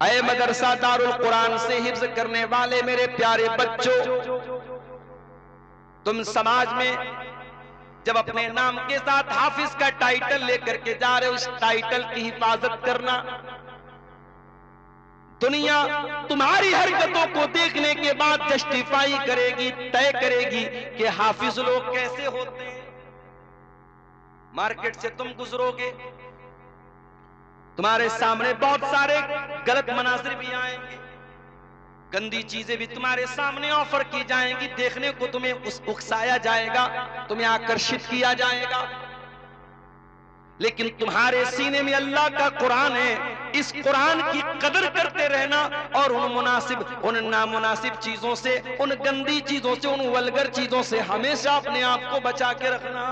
اے مدرسہ دارالقرآن سے حفظ کرنے والے میرے پیارے بچوں، تم سماج میں جب اپنے نام کے ساتھ حافظ کا ٹائٹل لے کر کے جا رہے ہو، اس ٹائٹل کی حفاظت کرنا۔ دنیا تمہاری حرکتوں کو دیکھنے کے بعد جسٹیفائی کرے گی، طے کرے گی کہ حافظ لوگ کیسے ہوتے ہیں۔ مارکیٹ سے تم گزرو گے، تمہارے سامنے بہت سارے غلط مناظر بھی آئیں گے، گندی چیزیں بھی تمہارے سامنے آفر کی جائیں گی، دیکھنے کو تمہیں اکسایا جائے گا، تمہیں آکرشت کیا جائے گا، لیکن تمہارے سینے میں اللہ کا قرآن ہے۔ اس قرآن کی قدر کرتے رہنا اور ان نامناسب چیزوں سے، ان گندی چیزوں سے، ان ولگر چیزوں سے ہمیشہ اپنے آپ کو بچا کے رکھنا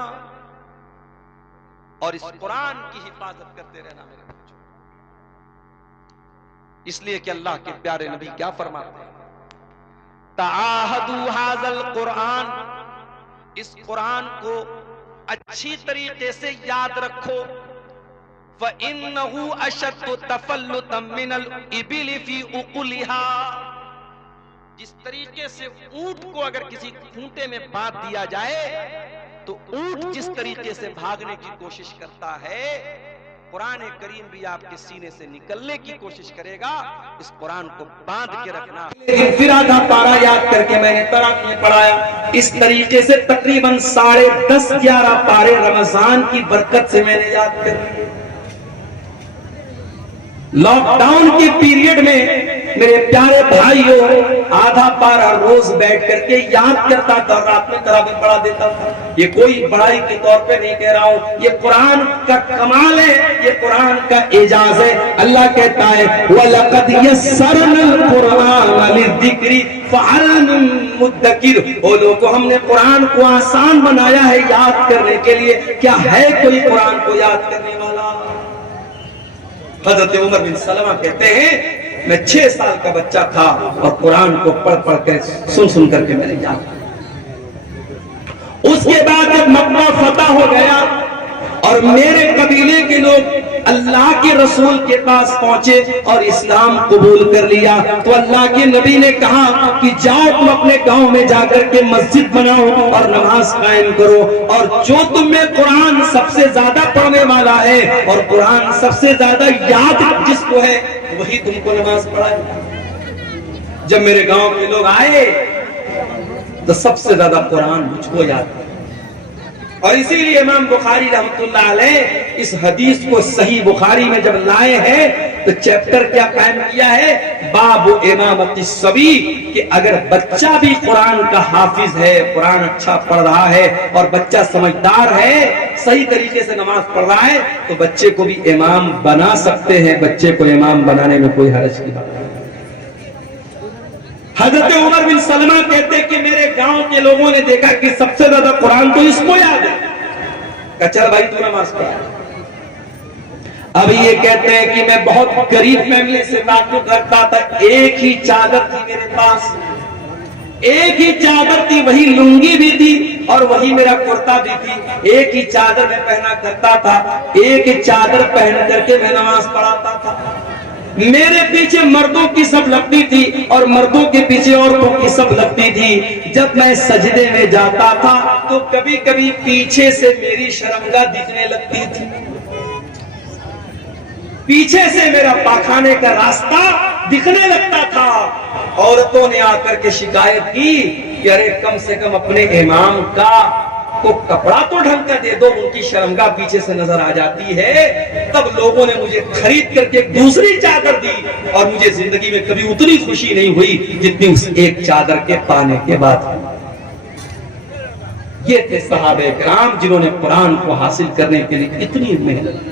اور اس قرآن کی حفاظت کرتے رہنا میرے بچوں۔ اس لیے کہ اللہ کے پیارے نبی کیا فرماتے ہیں؟ تعاہدوا ھذا القرآن، اس قرآن کو اچھی طریقے سے یاد رکھو۔ فَإِنَّهُ أَشَدُّ تَفَلُّتًا مِّنَ الْإِبِلِ فِي عُقُلِهَا، جس طریقے سے اونٹ کو اگر کسی کھونٹے میں باندھ دیا جائے تو اونٹ جس طریقے سے بھاگنے کی کوشش کرتا ہے، قرآن کریم بھی آپ کے سینے سے نکلنے کی کوشش کرے گا۔ اس قرآن کو باندھ کے رکھنا۔ پھر آدھا پارا یاد کر کے میں نے تراک میں پڑھایا، اس طریقے سے تقریباً 10.5-11 پارے رمضان کی برکت سے میں نے یاد کر لیے۔ لاک ڈاؤن کے پیریڈ میں میرے پیارے بھائیوں آدھا پارا روز بیٹھ کر کے یاد کرتا تھا، رات میں تراویح پڑھا دیتا تھا۔ یہ کوئی بڑائی کے طور پہ نہیں کہہ رہا ہوں، یہ قرآن کا کمال ہے، یہ قرآن کا اعجاز ہے۔ اللہ کہتا ہے وَلَقَدْ يَسَّرْنَا الْقُرْآنَ لِلذِّكْرِ فَهَلْ مِن مُدَّكِرٍ، وہ لوگوں ہم نے قرآن کو آسان بنایا ہے یاد کرنے کے لیے، کیا ہے کوئی قرآن کو یاد کرنے والا؟ حضرت عمر بن سلمہ کہتے ہیں میں 6 سال کا بچہ تھا اور قرآن کو پڑھ پڑھ کے سن کر کے میں نے یاد کیا۔ اس کے بعد جب مکہ فتح ہو گیا اور میرے قبیلے کے لوگ اللہ کے رسول کے پاس پہنچے اور اسلام قبول کر لیا تو اللہ کے نبی نے کہا کہ جاؤ تم اپنے گاؤں میں جا کر کے مسجد بناؤ اور نماز قائم کرو، اور جو تم میں قرآن سب سے زیادہ پڑھنے والا ہے اور قرآن سب سے زیادہ یاد جس کو ہے وہی تم کو نماز پڑھائے۔ جب میرے گاؤں کے لوگ آئے تو سب سے زیادہ قرآن مجھ کو یاد ہے، اور اسی لیے امام بخاری رحمۃ اللہ علیہ اس حدیث کو صحیح بخاری میں جب لائے ہیں تو چیپٹر کیا قائم کیا ہے؟ باب امامت الصبی، کہ اگر بچہ بھی قرآن کا حافظ ہے، قرآن اچھا پڑھ رہا ہے اور بچہ سمجھدار ہے، صحیح طریقے سے نماز پڑھ رہا ہے تو بچے کو بھی امام بنا سکتے ہیں، بچے کو امام بنانے میں کوئی حرج کی بات نہیں۔ حضرت عمر بن سلمہ کہتے کہ میرے گاؤں کے لوگوں نے دیکھا کہ سب سے زیادہ قرآن تو اس کو یاد ہے، کہا چل بھائی تو نماز پڑھ۔ اب یہ کہتے ہیں کہ میں بہت غریب فیملی سے تعلق رکھتا تھا، ایک ہی چادر تھی میرے پاس، ایک ہی چادر تھی، وہی لنگی بھی تھی اور وہی میرا کرتا بھی تھی، ایک ہی چادر میں پہنا کرتا تھا، ایک ہی چادر پہن کر کے میں نماز پڑھاتا تھا۔ میرے پیچھے مردوں کی سب لگتی تھی اور مردوں کے پیچھے عورتوں کی سب لگتی تھی۔ جب میں سجدے میں جاتا تھا تو کبھی کبھی پیچھے سے میری شرمگاہ دکھنے لگتی تھی، پیچھے سے میرا پاخانے کا راستہ دکھنے لگتا تھا۔ عورتوں نے آ کر کے شکایت کی کہ ارے کم سے کم اپنے امام کا کو کپڑا تو ڈھنگ کا دے دو، ان کی شرمگاہ پیچھے سے نظر آ جاتی ہے۔ تب لوگوں نے مجھے خرید کر کے ایک دوسری چادر دی اور مجھے زندگی میں کبھی اتنی خوشی نہیں ہوئی جتنی اس ایک چادر کے پانے کے بعد۔ یہ تھے صحابہ کرام جنہوں نے قرآن کو حاصل کرنے کے لیے اتنی محنت کی۔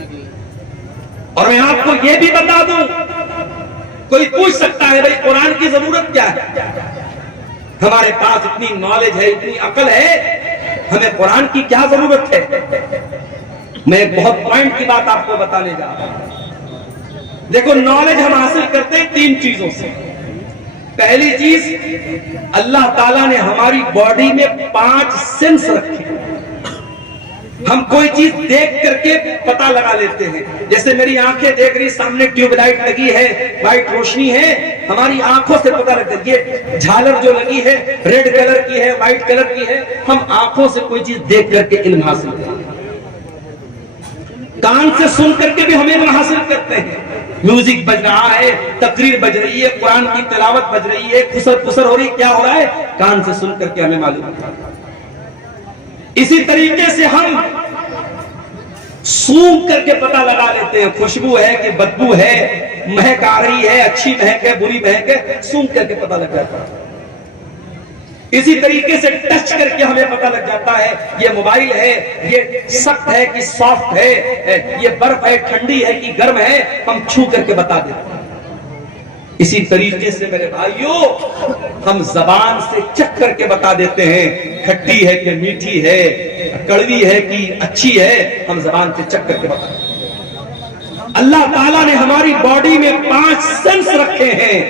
اور میں آپ کو یہ بھی بتا دوں، کوئی پوچھ سکتا ہے بھائی قرآن کی ضرورت کیا ہے؟ ہمارے پاس اتنی نالج ہے، اتنی عقل ہے، ہمیں قرآن کی کیا ضرورت ہے؟ میں ایک بہت پوائنٹ کی بات آپ کو بتانے جا رہا ہوں۔ دیکھو نالج ہم حاصل کرتے ہیں 3 چیزوں سے۔ پہلی چیز، اللہ تعالیٰ نے ہماری باڈی میں 5 سینس رکھے، ہم کوئی چیز دیکھ کر کے پتہ لگا لیتے ہیں. جیسے میری آنکھیں دیکھ رہی، سامنے ٹیوب لائٹ لگی ہے، وائٹ روشنی ہے، ہماری آنکھوں سے پتہ لگتا ہے. یہ جھالر جو لگی ہے ریڈ کلر کی ہے، وائٹ کلر کی ہے. ہم آنکھوں سے کوئی چیز دیکھ کر کے علم حاصل کرتے ہیں. کان سے سن کر کے بھی ہم علم حاصل کرتے ہیں. میوزک بج رہا ہے، تقریر بج رہی ہے، قرآن کی تلاوت بج رہی ہے، خسر خسر ہو رہی، کیا ہو رہا ہے؟ کان سے سن کر کے ہمیں معلوم ہوتا ہے. اسی طریقے سے ہم سونگھ کر کے پتہ لگا لیتے ہیں خوشبو ہے کہ بدبو ہے، مہک آ رہی ہے، اچھی مہک ہے، بری مہک ہے، سونگھ کر کے پتہ لگ جاتا ہے. اسی طریقے سے ٹچ کر کے ہمیں پتہ لگ جاتا ہے یہ موبائل ہے، یہ سخت ہے کہ سافٹ ہے، یہ برف ہے ٹھنڈی ہے کہ گرم ہے، ہم چھو کر کے بتا دیتے ہیں. اسی طریقے سے میرے بھائیوں ہم زبان سے چکھ کر کے بتا دیتے ہیں کھٹی ہے کہ میٹھی ہے، کڑوی ہے کہ اچھی ہے، ہم زبان سے چکھ کر کے بتا دیتے ہیں. اللہ تعالیٰ نے ہماری باڈی میں 5 سینس رکھے ہیں.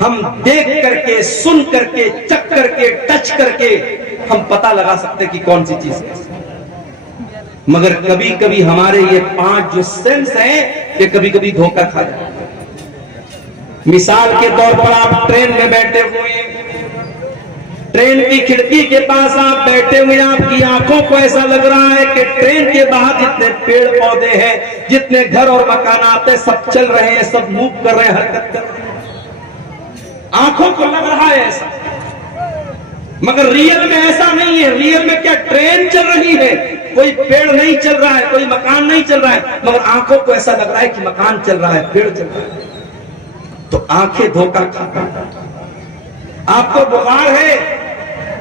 ہم دیکھ کر کے، سن کر کے، چکھ کر کے، ٹچ کر کے ہم پتہ لگا سکتے کہ کون سی چیز ہے. مگر کبھی کبھی ہمارے یہ 5 جو سینس ہیں یہ کبھی کبھی دھوکہ کھا جاتے ہیں. مثال کے طور پر آپ ٹرین میں بیٹھے ہوئے ہیں، ٹرین کی کھڑکی کے پاس آپ بیٹھے ہوئے، آپ کی آنکھوں کو ایسا لگ رہا ہے کہ ٹرین کے باہر جتنے پیڑ پودے ہیں، جتنے گھر اور مکانات ہیں، سب چل رہے ہیں، سب موو کر رہے ہیں، حرکت کر رہے ہیں. آنکھوں کو لگ رہا ہے ایسا، مگر ریئل میں ایسا نہیں ہے. ریئل میں کیا ٹرین چل رہی ہے، کوئی پیڑ نہیں چل رہا ہے، کوئی مکان نہیں چل رہا ہے، مگر آنکھوں کو ایسا لگ رہا ہے کہ مکان چل رہا ہے، پیڑ چل رہا ہے. تو آنکھیں دھوکہ کھاتی. آپ کو بخار ہے،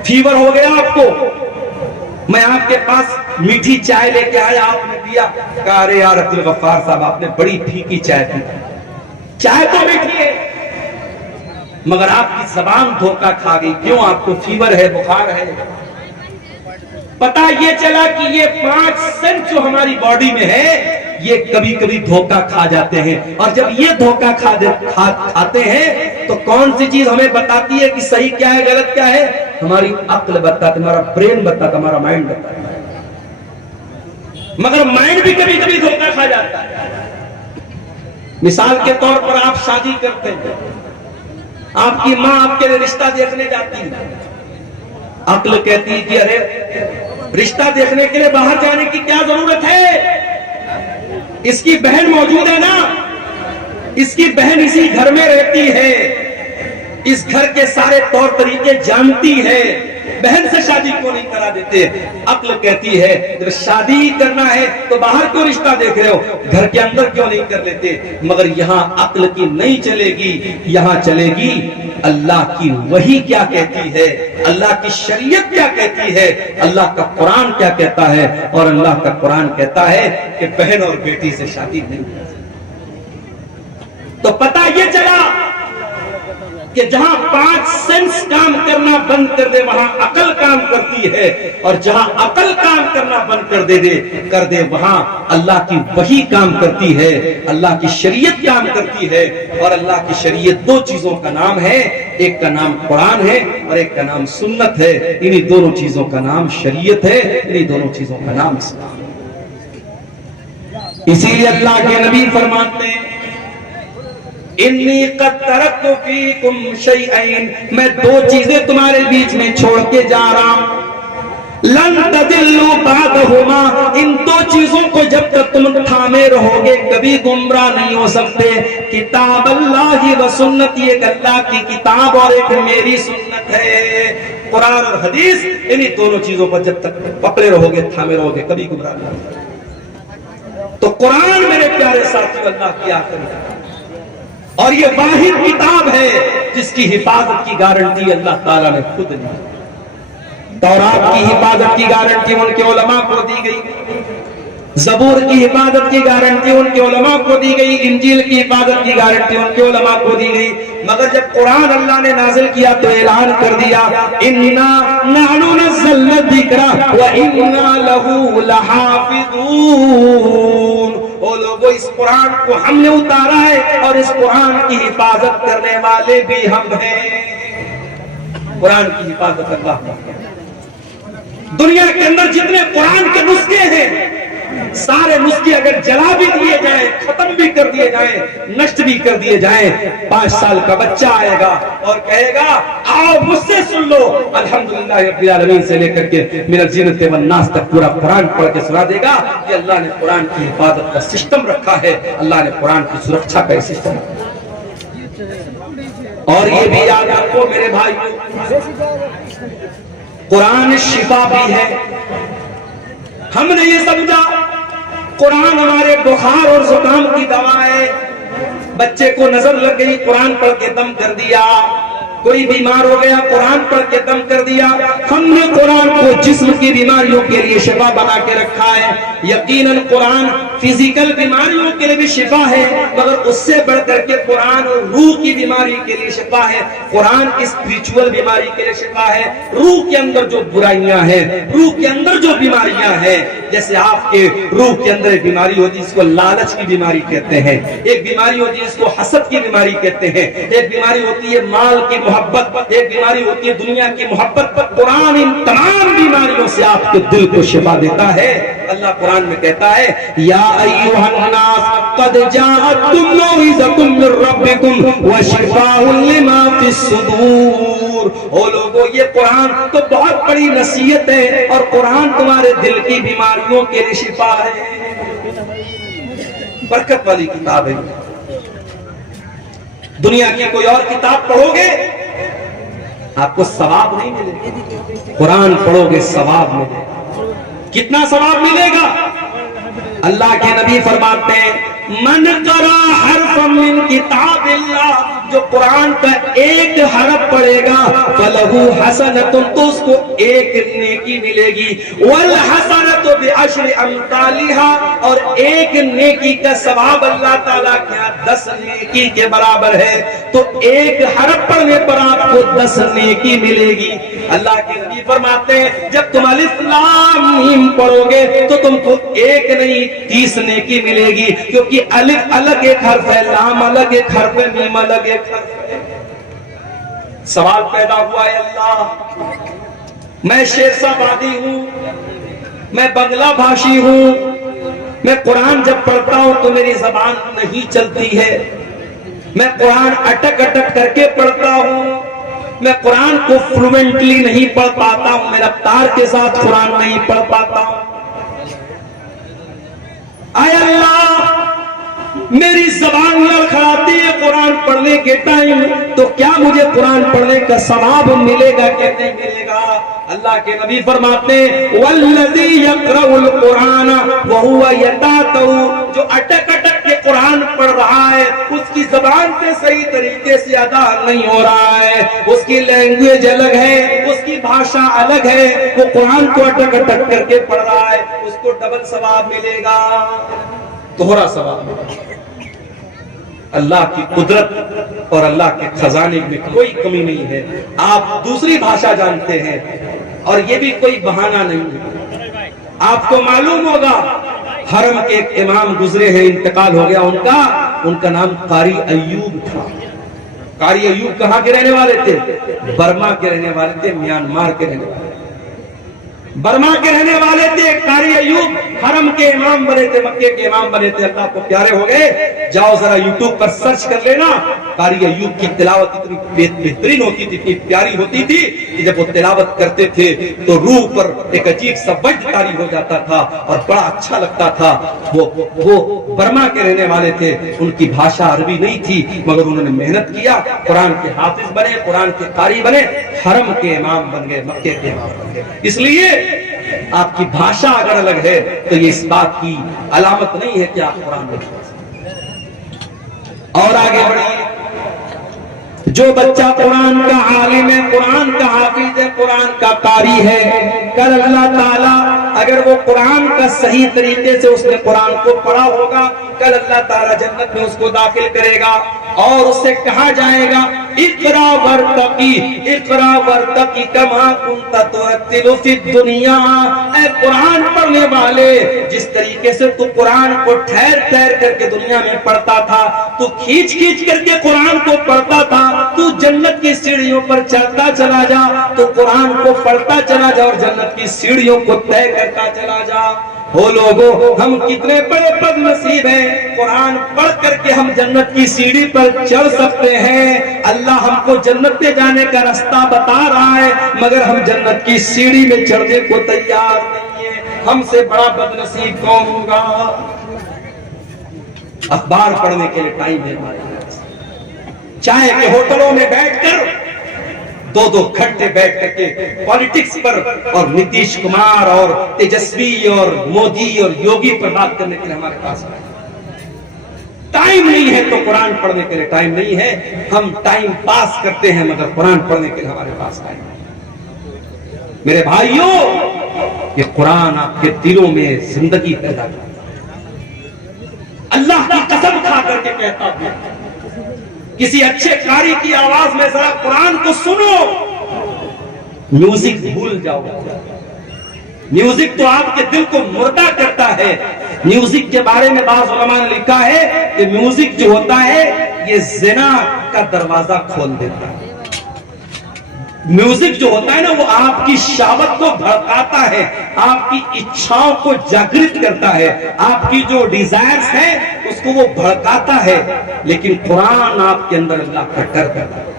فیور ہو گیا آپ کو، میں آپ کے پاس میٹھی چائے لے کے آیا، آپ نے پیا، کہا ارے یار عبد الغفار صاحب آپ نے بڑی پھیکی چائے پی. چائے تو میٹھی ہے مگر آپ کی زبان دھوکہ کھا گئی. کیوں؟ آپ کو فیور ہے، بخار ہے. پتہ یہ چلا کہ یہ 5 سینس جو ہماری باڈی میں ہے یہ کبھی کبھی دھوکہ کھا جاتے ہیں. اور جب یہ دھوکہ کھاتے ہیں تو کون سی چیز ہمیں بتاتی ہے کہ صحیح کیا ہے، غلط کیا ہے؟ ہماری عقل بتاتی، ہمارا برین بتاتا، ہمارا مائنڈ بتاتا. مگر مائنڈ بھی کبھی کبھی دھوکہ کھا جاتا ہے. مثال کے طور پر آپ شادی کرتے ہیں، آپ کی ماں آپ کے لیے رشتہ دیکھنے جاتی ہے. عقل کہتی ہے کہ ارے رشتہ دیکھنے کے لیے باہر جانے کی کیا ضرورت ہے، اس کی بہن موجود ہے نا، اس کی بہن اسی گھر میں رہتی ہے، اس گھر کے سارے طور طریقے جانتی ہے، بہن سے شادی کیوں نہیں کرا دیتے؟ عقل کہتی ہے جب شادی کرنا ہے تو باہر کیوں رشتہ دیکھ رہے ہو، گھر کے اندر کیوں نہیں کر لیتے؟ مگر یہاں عقل کی نہیں چلے گی، یہاں چلے گی اللہ کی وحی کیا کہتی ہے، اللہ کی شریعت کیا کہتی ہے، اللہ کا قرآن کیا کہتا ہے. اور اللہ کا قرآن کہتا ہے کہ بہن اور بیٹی سے شادی نہیں کر سکتے. تو پتہ یہ چلا کہ جہاں 5 سینس کام کرنا بند کر دے وہاں عقل کام کرتی ہے، اور جہاں عقل کام کرنا بند کر دے وہاں اللہ کی وحی کام کرتی ہے، اللہ کی شریعت کام کرتی ہے. اور اللہ کی شریعت 2 چیزوں کا نام ہے، ایک کا نام قرآن ہے اور ایک کا نام سنت ہے. انہی دونوں چیزوں کا نام شریعت ہے، انہی دونوں چیزوں کا نام اسلام. اسی لیے اللہ کے نبی فرماتے ہیں انی قد ترکت فیکم شیئین، میں 2 چیزیں تمہارے بیچ میں چھوڑ کے جا رہا ہوں. لن تدلوا بعدہما، ان 2 چیزوں کو جب تک تم تھامے رہو گے کبھی گمراہ نہیں ہو سکتے. کتاب اللہ و سنت، ایک اللہ کی کتاب اور ایک میری سنت ہے. قرآن اور حدیث، انہی دونوں چیزوں پر جب تک پکڑے رہو گے، تھامے رہو گے، کبھی گمراہ نہیں ہو سکتے. تو قرآن میرے پیارے ساتھیو اللہ کیا کرے، اور یہ واحد کتاب ہے جس کی حفاظت کی گارنٹی اللہ تعالیٰ نے خود لی. تورات کی حفاظت کی گارنٹی ان کے علماء کو دی گئی، زبور کی حفاظت کی گارنٹی ان کے علماء کو دی گئی، انجیل کی حفاظت کی گارنٹی ان کے علماء کو دی گئی. مگر جب قرآن اللہ نے نازل کیا تو اعلان کر دیا اِنَّا نَحْنُ نَزَّلْنَا الذِّكْرَ وَإِنَّا لَهُ لَحَافِظُونَ. وہ لوگوں اس قرآن کو ہم نے اتارا ہے اور اس قرآن کی حفاظت کرنے والے بھی ہم ہیں. قرآن کی حفاظت اللہ. دنیا کے اندر جتنے قرآن کے نسخے ہیں سارے نسخے اگر جلا بھی دیے جائیں، ختم بھی کر دیے جائیں، نشٹ بھی کر دیے جائیں، 5 سال کا بچہ آئے گا اور کہے گا آؤ مجھ سے سن لو الحمدللہ رب العالمین سے لے کر کے من الجنۃ والناس تک پورا قرآن پڑھ کے سنا دے گا کہ اللہ نے قرآن کی حفاظت کا سسٹم رکھا ہے، اللہ نے قرآن کی سرکشا کا سسٹم رکھا ہے۔ اور یہ بھی یاد رکھو میرے بھائی، قرآن شفا بھی ہے۔ ہم نے یہ سمجھا قرآن ہمارے بخار اور زکام کی دوا ہے، بچے کو نظر لگ گئی قرآن پڑھ کے دم کر دیا، کوئی بیمار ہو گیا قرآن پڑھ کے دم کر دیا۔ ہم نے قرآن کو جسم کی بیماریوں کے لیے شفا بنا کے رکھا ہے۔ یقیناً قرآن فزیکل بیماریوں کے لیے بھی شفا ہے، مگر اس سے بڑھ کر کے قرآن روح کی بیماری کے لیے شفا ہے، قرآن اسپریچول بیماری کے لیے شفا ہے۔ روح کے اندر جو برائیاں ہیں، روح کے اندر جو بیماریاں ہیں، جیسے آپ کے روح کے اندر ایک بیماری ہوتی ہے اس کو لالچ کی بیماری کہتے ہیں، ایک بیماری ہوتی ہے اس کو حسد کی بیماری کہتے ہیں، ایک بیماری ہوتی ہے مال کی محبت، ایک بیماری ہوتی ہے دنیا کی محبت، پر قرآن ان تمام بیماریوں سے آپ کے دل کو شفا دیتا ہے۔ اللہ قرآن میں کہتا ہے یا ایھا الناس قد جاءتکم موعظۃ من ربکم وشفاء لما فی الصدور۔ او لوگوں، یہ قرآن تو بہت بڑی نصیحت ہے اور قرآن تمہارے دل کی بیماریوں کے لیے شفا ہے، برکت والی کتاب ہے۔ دنیا کی کوئی اور کتاب پڑھو گے آپ کو ثواب نہیں ملے گا، قرآن پڑھو گے ثواب ملے گا۔ کتنا ثواب ملے گا؟ اللہ کے نبی فرماتے ہیں من قرأ حرفا من کتاب اللہ، جو قرآن کا ایک حرف پڑھے گا فلہ حسنۃ، تو اس کو ایک نیکی ملے گی، والحسنۃ بعشر امثالھا، اور ایک نیکی کا ثواب اللہ تعالیٰ کے ہاں 10 نیکی کے برابر ہے۔ تو ایک حرف پڑھنے پر آپ کو 10 نیکی ملے گی۔ اللہ کے نبی فرماتے ہیں جب تم الف لام میم پڑھو گے تو تم کو ایک نہیں 30 نیکی ملے گی، کیونکہ الف الگ ایک حرف ہے، لام الگ ایک حرف ہے، میم الگ ایک حرف ہے۔ سوال پیدا ہوا ہے اللہ، میں شیرسابادی ہوں، میں بنگلہ بھاشی ہوں، میں قرآن جب پڑھتا ہوں تو میری زبان نہیں چلتی ہے، میں قرآن اٹک اٹک کر کے پڑھتا ہوں، میں قرآن کو فلوئنٹلی نہیں پڑھ پاتا ہوں، میں رفتار کے ساتھ قرآن نہیں پڑھ پاتا ہوں۔ اے اللہ، میری زبان لڑکھڑاتی ہے قرآن پڑھنے کے ٹائم، تو کیا مجھے قرآن پڑھنے کا ثواب ملے گا کہ نہیں ملے گا؟ اللہ کے نبی فرماتے ہیں والذی یقرأ القرآن وہو یتاتو، جو اٹک اٹک کے قرآن پڑھ رہا ہے اس کی زبان سے صحیح طریقے سے ادا نہیں ہو رہا ہے، اس کی لینگویج الگ ہے، اس کی بھاشا الگ ہے، وہ قرآن کو اٹک اٹک کر کے پڑھ رہا ہے، اس کو ڈبل ثواب ملے گا، دوہرا ثواب ملے گا۔ اللہ کی قدرت اور اللہ کے خزانے میں کوئی کمی نہیں ہے۔ آپ دوسری بھاشا جانتے ہیں اور یہ بھی کوئی بہانہ نہیں ہے۔ آپ کو معلوم ہوگا حرم کے ایک امام گزرے ہیں، انتقال ہو گیا ان کا نام قاری ایوب تھا۔ قاری ایوب کہاں کے رہنے والے تھے؟ برما کے رہنے والے تھے، میانمار کے رہنے والے تھے، برما کے رہنے والے تھے۔ قاری ایوب حرم کے امام بنے تھے، مکے کے امام بنے تھے، اللہ کو پیارے ہو گئے۔ جاؤ ذرا یوٹیوب پر سرچ کر لینا، قاری ایوب کی تلاوت اتنی بہترین ہوتی تھی، اتنی پیاری ہوتی تھی کہ جب وہ تلاوت کرتے تھے تو روح پر ایک عجیب سا وجد طاری ہو جاتا تھا اور بڑا اچھا لگتا تھا۔ وہ برما کے رہنے والے تھے، ان کی بھاشا عربی نہیں تھی، مگر انہوں نے محنت کیا، قرآن کے حافظ بنے، قرآن کے قاری بنے، حرم کے امام بن گئے، مکے کے امام بن گئے۔ اس لیے آپ کی بھاشا اگر الگ ہے تو یہ اس بات کی علامت نہیں ہے کہ آپ قرآن نہیں پڑھ سکتے۔ اور آگے بڑھیے، جو بچہ قرآن کا عالم ہے، قرآن کا حافظ ہے، قرآن کا قاری ہے، کل اللہ تعالیٰ اگر وہ قرآن کا صحیح طریقے سے اس نے قرآن کو پڑھا ہوگا، کل اللہ تعالیٰ جنت میں اس کو داخل کرے گا اور اس سے کہا جائے گا اقرا ورتقی کما کنت ترتل فی الدنیا، اے قرآن پڑھنے والے، جس طریقے سے تو قرآن کو ٹھہر ٹھہر کر کے دنیا میں پڑھتا تھا، تو کھینچ کھینچ کر کے قرآن کو پڑھتا تھا، تو جنت کی سیڑھیوں پر چڑھتا چلا جا، تو قرآن کو پڑھتا چلا جا اور جنت کی سیڑھیوں کو طے کرتا چلا جا۔ ہو لوگوں، ہم کتنے بڑے بد نصیب ہیں، قرآن پڑھ کر کے ہم جنت کی سیڑھی پر چڑھ سکتے ہیں، اللہ ہم کو جنت میں جانے کا راستہ بتا رہا ہے، مگر ہم جنت کی سیڑھی میں چڑھنے کو تیار نہیں ہیں۔ ہم سے بڑا بد نصیب کون ہوگا؟ اخبار پڑھنے کے لیے ٹائم ہے ہمارے پاس، چاہے کہ ہوٹلوں میں بیٹھ کر دو گھنٹے بیٹھ کر کے پالیٹکس پر اور نتیش کمار اور تیجسوی اور مودی اور یوگی پر بات کرنے کے لیے ہمارے پاس ٹائم نہیں ہے، تو قرآن پڑھنے کے لیے ٹائم نہیں ہے۔ ہم ٹائم پاس کرتے ہیں مگر قرآن پڑھنے کے لیے ہمارے پاس ٹائم نہیں۔ میرے بھائیوں، یہ قرآن آپ کے دلوں میں زندگی پیدا کرتا ہے۔ اللہ کی قسم کھا کر کے کہتا ہوں، کسی اچھے قاری کی آواز میں ذرا قرآن کو سنو، میوزک بھول جاؤ۔ میوزک تو آپ کے دل کو مردہ کرتا ہے۔ میوزک کے بارے میں بعض علماء نے لکھا ہے کہ میوزک جو ہوتا ہے یہ زنا کا دروازہ کھول دیتا ہے۔ میوزک جو ہوتا ہے نا، وہ آپ کی شہوت کو بھڑکاتا ہے، آپ کی اچھاؤں کو جاگرت کرتا ہے، آپ کی جو ڈیزائرز ہیں اس کو وہ بھڑکاتا ہے، لیکن قرآن آپ کے اندر اللہ کا ڈر کرتا ہے۔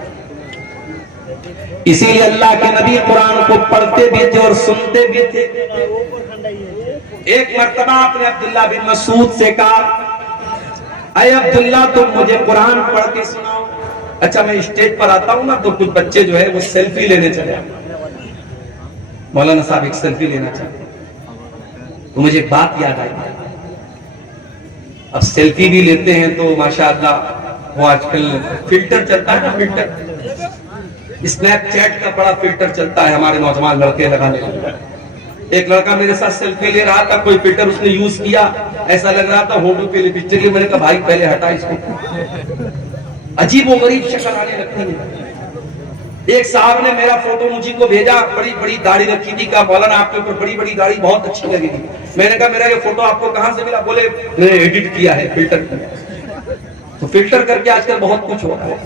اسی لیے اللہ کے نبی قرآن کو پڑھتے بھی تھے اور سنتے بھی تھے۔ ایک مرتبہ آپ نے عبداللہ بن مسعود سے کہا، اے عبداللہ تم مجھے قرآن پڑھ کے سناؤ۔ اچھا میں اسٹیج پر آتا ہوں نا تو کچھ بچے جو ہے وہ سیلفی لینے چلے، مولانا صاحب ایک سیلفی لینا چاہتے ہیں، تو مجھے ایک بات یاد آئی۔ اب سیلفی بھی لیتے ہیں تو ماشاءاللہ وہ آج کل فلٹر چلتا ہے نا، فلٹر اسنیپ چیٹ کا بڑا فلٹر چلتا ہے، ہمارے نوجوان لڑکے لگانے لگے۔ ایک لڑکا میرے ساتھ سیلفی لے رہا تھا، کوئی فلٹر اس نے یوز کیا، ایسا لگ رہا تھا ہونٹوں پہ لپسٹک کی۔ میں نے کہا بھائی پہلے ہٹا اس کو، عجیب و غریب شکل آنے لگتی ہے۔ ایک صاحب نے میرا فوٹو مجھے کو بھیجا، بڑی بڑی داڑھی رکھی تھی، کہا مولانا آپ کے اوپر بڑی بڑی داڑھی بہت اچھی لگی تھی۔ میں نے کہا میرا یہ فوٹو آپ کو کہاں سے ملا؟ بولے میں نے ایڈٹ کیا ہے، فلٹر کیا۔ تو فلٹر کر کے آج کل بہت کچھ ہو رہا ہے۔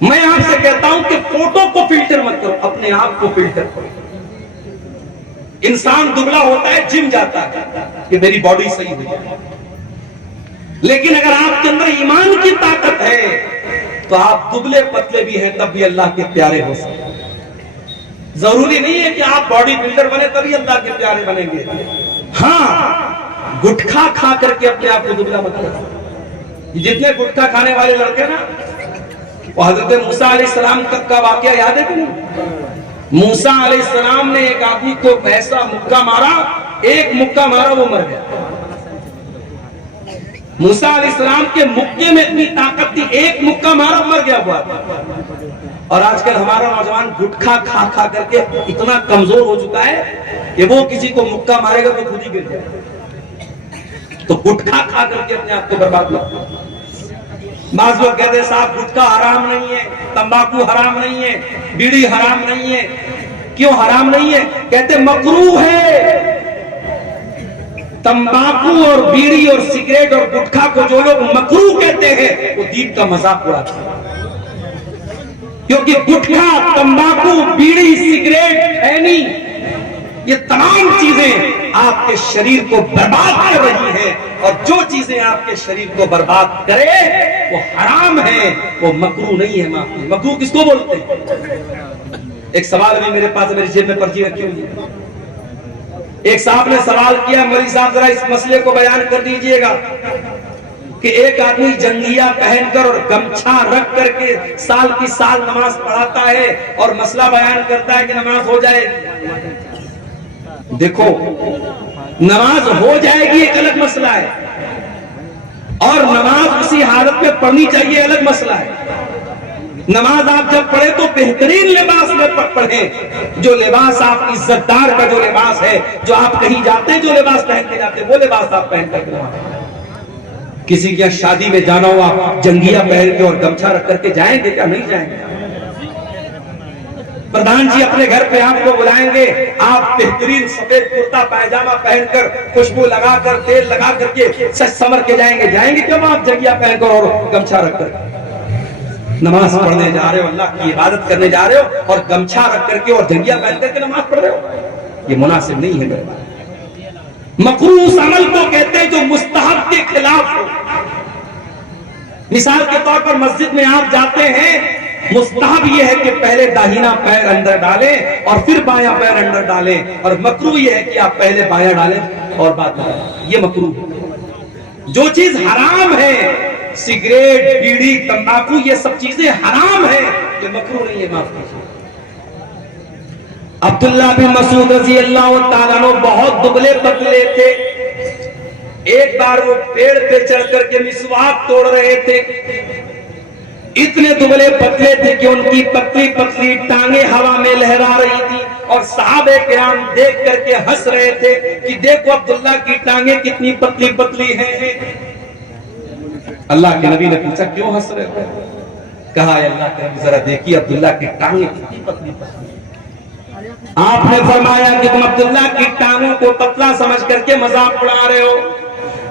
میں آپ سے کہتا ہوں کہ فوٹو کو فلٹر مت کرو، اپنے آپ کو فلٹر کرو۔ انسان دبلا ہوتا ہے، جم جاتا ہے کہ میری باڈی صحیح ہو جائے، لیکن اگر آپ کے اندر ایمان کی طاقت ہے تو آپ دبلے پتلے بھی ہیں تب بھی اللہ کے پیارے ہو سکتے۔ ضروری نہیں ہے کہ آپ باڈی بلڈر بنے تبھی اللہ کے پیارے بنیں گے۔ ہاں، گٹکھا کھا کر کے اپنے آپ کو دبلا مت کرو۔ جتنے گٹکھا کھانے والے لڑکے نا، وہ حضرت موسیٰ علیہ السلام کا واقعہ یاد ہے کہ نہیں؟ موسیٰ علیہ السلام نے ایک آدمی کو ایسا مکہ مارا، ایک مکہ مارا وہ مر گیا۔ موسیٰ علیہ السلام کے مکے میں اتنی طاقت تھی، ایک مکہ مارا مر گیا ہوا۔ اور آج کل ہمارا نوجوان گٹکھا کھا کھا کر کے اتنا کمزور ہو چکا ہے کہ وہ کسی کو مکہ مارے گا تو خود ہی گر جائے۔ تو گٹکھا کھا کر کے اپنے آپ کو برباد مت کرو۔ بعض لوگ کہتے ہیں صاحب گٹکا حرام نہیں ہے، تمباکو حرام نہیں ہے، بیڑی حرام نہیں ہے۔ کیوں حرام نہیں ہے؟ کہتے مکروہ ہے۔ تمباکو اور بیڑی اور سگریٹ اور گٹکھا کو جو لوگ مکروہ کہتے ہیں وہ دین کا مذاق اڑاتے ہیں، کیونکہ گٹکھا، تمباکو، بیڑی، سگریٹ، خینی، یہ تمام چیزیں آپ کے شریر کو برباد کر رہی ہیں، اور جو چیزیں آپ کے شریر کو برباد کرے وہ حرام ہے، وہ مکروہ نہیں ہے۔ مکروہ کس کو بولتے ہیں؟ ایک سوال ابھی میرے پاس، میری جیب میں پرچی رکھی ہوئی ہے۔ ایک صاحب نے سوال کیا، مولوی صاحب ذرا اس مسئلے کو بیان کر دیجئے گا کہ ایک آدمی جنگیہ پہن کر اور گمچھا رکھ کر کے سال کی سال نماز پڑھاتا ہے اور مسئلہ بیان کرتا ہے کہ نماز ہو جائے گی۔ دیکھو، نماز ہو جائے گی ایک الگ مسئلہ ہے، اور نماز اسی حالت میں پڑھنی چاہیے الگ مسئلہ ہے۔ نماز آپ جب پڑھیں تو بہترین لباس میں پڑھیں، جو لباس آپ عزت دار کا جو لباس ہے، جو آپ کہیں جاتے جو لباس پہن کے جاتے وہ لباس آپ پہن کر کے نماز پڑھیں۔ کسی کی شادی میں جانا ہو آپ جنگیا پہن کے اور گمچھا رکھ کر کے جائیں گے کیا؟ نہیں جائیں گے۔ پردھان جی اپنے گھر پہ آپ کو بلائیں گے، آپ بہترین سفید کرتا پائجامہ پہن کر، خوشبو لگا کر، تیل لگا کر کے سج سمر کے جائیں گے کیوں آپ جنگیا پہن کر اور گمچھا رکھ کر؟ نماز پڑھنے جا رہے ہو، اللہ کی عبادت کرنے جا رہے ہو اور گمچھا رکھ کر کے اور جنگیا پہن کر کے نماز پڑھ رہے ہو، یہ مناسب نہیں ہے میرے بھائی۔ مکروہ اس عمل کو کہتے ہیں جو مستحب کے خلاف ہو۔ مثال کے طور پر مسجد میں آپ جاتے ہیں، مستحب یہ ہے کہ پہلے داہنا پیر اندر ڈالیں اور پھر بایاں پیر اندر ڈالیں، اور مکروہ یہ ہے کہ آپ پہلے بایاں ڈالیں اور بعد ڈالیں، یہ مکروہ ہے۔ جو چیز حرام ہے، سگریٹ، بیڑی، تمباکو، یہ سب چیزیں حرام ہیں، یہ مکروہ نہیں ہے، معاف کیجیے۔ عبداللہ بن مسعود رضی اللہ تعالیٰ عنہ بہت دبلے پتلے تھے۔ ایک بار وہ پیڑ پہ چڑھ کر کے مسواک توڑ رہے تھے، اتنے دبلے پتلے تھے کہ ان کی پتلی پتلی ٹانگیں ہوا میں لہرا رہی تھی، اور صحابہ کرام دیکھ کر کے ہنس رہے تھے کہ دیکھو عبداللہ کی ٹانگیں کتنی پتلی پتلی ہیں۔ اللہ کے نبی نے پوچھا کیوں ہنس رہے ہو؟ کہا اے اللہ کے نبی ذرا دیکھیے عبداللہ کی ٹانگیں کتنی پتلی پتلی۔ آپ نے فرمایا کہ تم عبداللہ کی ٹانگوں کو پتلا سمجھ کر کے مذاق اڑا رہے ہو۔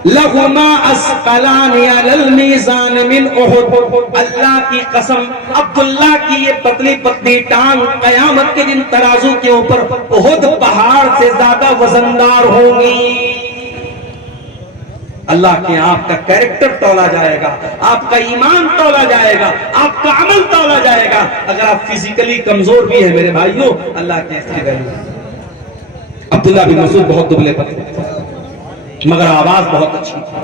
لَهُمَا أَثْقَلَانِ عَلَى الْمِيزَانِ مِنْ أُحُدٍ، اللہ کی قسم عبداللہ کی یہ پتلی پتلی ٹانگ قیامت کے دن ترازو کے اوپر احد پہاڑ سے زیادہ وزندار ہوگی۔ اللہ کے آپ کا کیریکٹر تولا جائے گا، آپ کا ایمان تولا جائے گا، آپ کا عمل تولا جائے گا۔ اگر آپ فزیکلی کمزور بھی ہیں میرے بھائیوں، اللہ کے اس کی ویلیو۔ عبداللہ بن مسعود بہت دبلے پتلے تھے مگر آواز بہت اچھی تھی،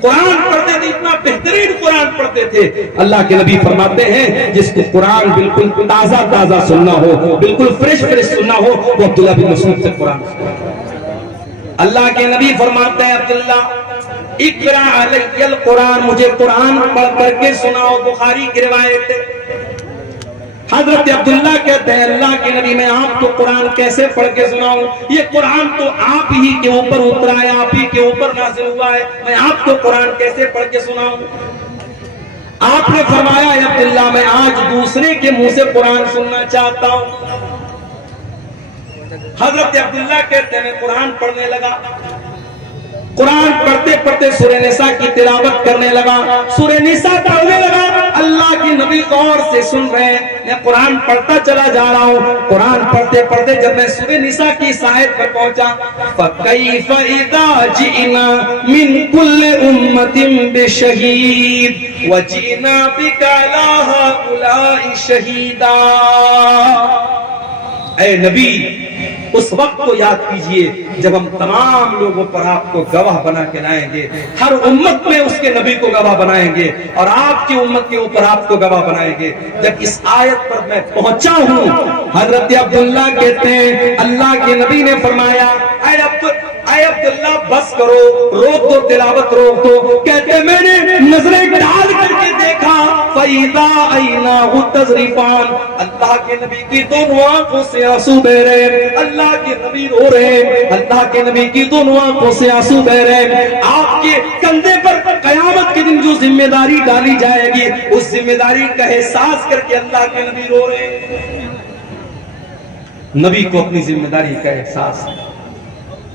قرآن پڑھتے تھے، اتنا بہترین قرآن پڑھتے تھے۔ اللہ کے نبی فرماتے ہیں جس کو قرآن بالکل تازہ تازہ سننا ہو، بالکل فریش فریش سننا ہو، وہ عبداللہ بن مسعود سے قرآن سننا۔ اللہ کے نبی فرماتے ہیں عبداللہ اقرا علی القرآن، مجھے قرآن پڑھ کر کے سناؤ، بخاری کی روایت ہے۔ حضرت عبداللہ کہتے ہیں اللہ کے نبی میں آپ کو قرآن کیسے پڑھ کے سناؤں؟ یہ قرآن تو آپ ہی کے اوپر اترا ہے، آپ ہی کے اوپر نازل ہوا ہے، میں آپ کو قرآن کیسے پڑھ کے سناؤں؟ آپ نے فرمایا اے عبداللہ میں آج دوسرے کے منہ سے قرآن سننا چاہتا ہوں۔ حضرت عبداللہ کہتے ہیں میں قرآن پڑھنے لگا، قرآن پڑھتے پڑھتے سورہ نساء کی تلاوت کرنے لگا، سورہ نساء پڑھنے لگا۔ اللہ کے نبی غور سے سن رہے ہیں، میں قرآن پڑھتا چلا جا رہا ہوں۔ قرآن پڑھتے پڑھتے جب میں سورہ نساء کی اس آیت پر پہنچا، فَكَيْفَ إِذَا جِئْنَا مِنْ كُلِّ أُمَّةٍ بِشَهِيدٍ وَجِئْنَا بِكَ عَلَىٰ هَٰؤُلَاءِ شَهِيدًا۔ اے نبی اس وقت کو یاد کیجئے جب ہم تمام لوگوں پر آپ کو گواہ بنا کے لائیں گے، ہر امت میں اس کے نبی کو گواہ بنائیں گے، اور آپ کی امت کے اوپر آپ کو گواہ بنائیں گے۔ جب اس آیت پر میں پہنچا ہوں، حضرت عبداللہ کہتے ہیں اللہ کے نبی نے فرمایا اے عبداللہ بس کرو، روک دو تلاوت، روک دو۔ کہتے میں نے نظریں ڈال کر کے دیکھا، فَإِذَا عَيْنَاهُ تَذْرِفَانِ، اللہ کے نبی کی دونوں آنکھوں سے آنسو بہ رہے، اللہ کے نبی رو رہے، اللہ کے نبی کی دونوں آنکھوں سے آنسو بہ رہے۔ آپ کے کندھے پر قیامت کے دن جو ذمہ داری ڈالی جائے گی، اس ذمہ داری کا احساس کر کے اللہ کے نبی رو رہے۔ نبی کو اپنی ذمہ داری کا احساس ہے،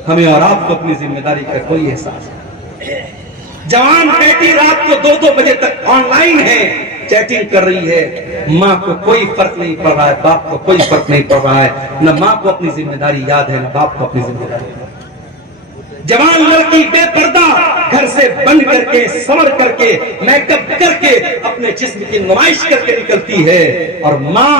ہمیں اور آپ کو اپنی ذمہ داری کا کوئی احساس نہیں۔ جوان بیٹی رات کو 2-2 بجے تک آن لائن ہے، چیٹنگ کر رہی ہے، ماں کو کوئی فرق نہیں پڑ رہا ہے، باپ کو کوئی فرق نہیں پڑ رہا ہے، نہ ماں کو اپنی ذمہ داری یاد ہے، نہ باپ کو اپنی ذمہ داری یاد ہے۔ جوان لڑکی بے پردہ گھر سے بند کر کے، سمر کر کے، میک اپ کر کے، اپنے جسم کی نمائش کر کے نکلتی ہے، اور ماں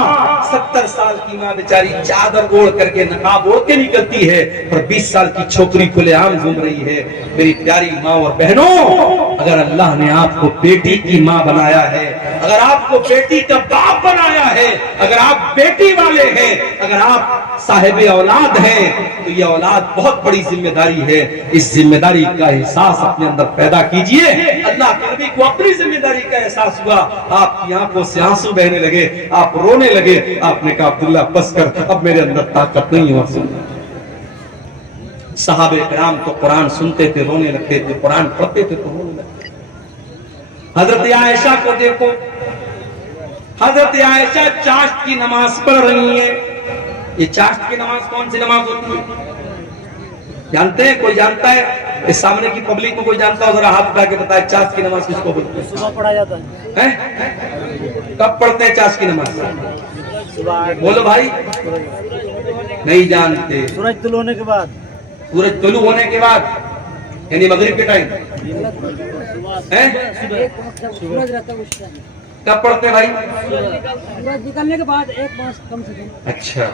70 سال کی ماں بیچاری چادر اوڑھ کر کے، نقاب اوڑھ کے نکلتی ہے، اور 20 سال کی چھوکری کھلے عام گھوم رہی ہے۔ میری پیاری ماں اور بہنوں، اگر اللہ نے آپ کو بیٹی کی ماں بنایا ہے، اگر آپ کو بیٹی کا باپ بنایا ہے، اگر آپ بیٹی والے ہیں، اگر آپ صاحب اولاد ہیں، تو یہ اولاد بہت بڑی ذمہ داری ہے۔ اس ذمہ داری کا احساس اپنے اندر پیدا کیجئے۔ اللہ کے نبی کو اپنی ذمہ داری کا احساس ہوا، آپ کی آنکھوں سے آنسو بہنے لگے، آپ رونے لگے۔ آپ نے کہا عبداللہ بس کر، اب میرے اندر طاقت نہیں ہے۔ صحابہ کرام تو قرآن سنتے تھے رونے لگتے تھے, قرآن پڑھتے تھے تو رونے لگتے تھے. حضرت عائشہ کو دیکھو, حضرت عائشہ چاشت کی نماز پڑھ رہی ہیں. یہ چاشت کی نماز کون سی نماز ہوتی ہے جانتے ہیں؟ کوئی جانتا ہے؟ اس سامنے کی پبلک کو کوئی جانتا ہو ذرا ہاتھ اٹھا کے بتائے چاشت کی نماز کس کو بولتے ہیں؟ صبح پڑھا جاتا ہے. کب پڑھتے ہیں چاشت کی نماز؟ بولو بھائی, نہیں جانتے. سورج طلوع ہونے کے بعد. سورج طلوع ہونے کے بعد یعنی مغرب کے ٹائم. کب پڑھتے ہیں بھائی؟ سورج نکلنے کے بعد 1 ماہ کم سے کم. اچھا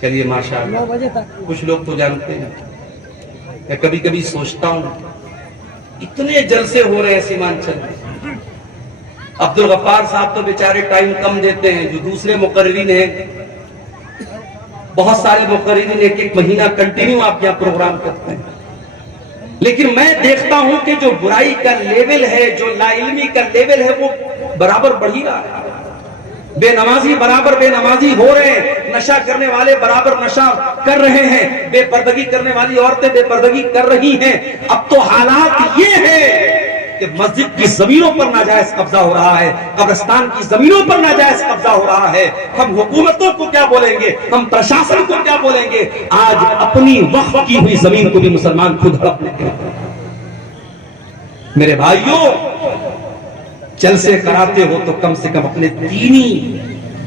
چلیے ماشاء 9 اللہ. بجے تک. کچھ لوگ تو جانتے ہیں. میں کبھی کبھی سوچتا ہوں اتنے جلسے ہو رہے ہیں سیمانچل میں, عبد الغفار صاحب تو بیچارے ٹائم کم دیتے ہیں, جو دوسرے مقررین ہیں بہت سارے مقررین 1 مہینہ کنٹینیو آپ یہاں پروگرام کرتے ہیں. لیکن میں دیکھتا ہوں کہ جو برائی کا لیول ہے, جو لا علمی کا لیول ہے, وہ برابر بڑھ ہی رہا ہے. بے نمازی برابر بے نمازی ہو رہے ہیں, نشہ کرنے والے برابر نشہ کر رہے ہیں, بے پردگی کرنے والی عورتیں بے پردگی کر رہی ہیں. اب تو حالات یہ ہے کہ مسجد کی زمینوں پر ناجائز قبضہ ہو رہا ہے, قبرستان کی زمینوں پر ناجائز قبضہ ہو رہا ہے. ہم حکومتوں کو کیا بولیں گے, ہم پرشاسن کو کیا بولیں گے؟ آج اپنی وقف کی ہوئی زمین کو بھی مسلمان خود ہڑپ لیں گے. میرے بھائیوں, جلسے کراتے ہو تو کم سے کم اپنے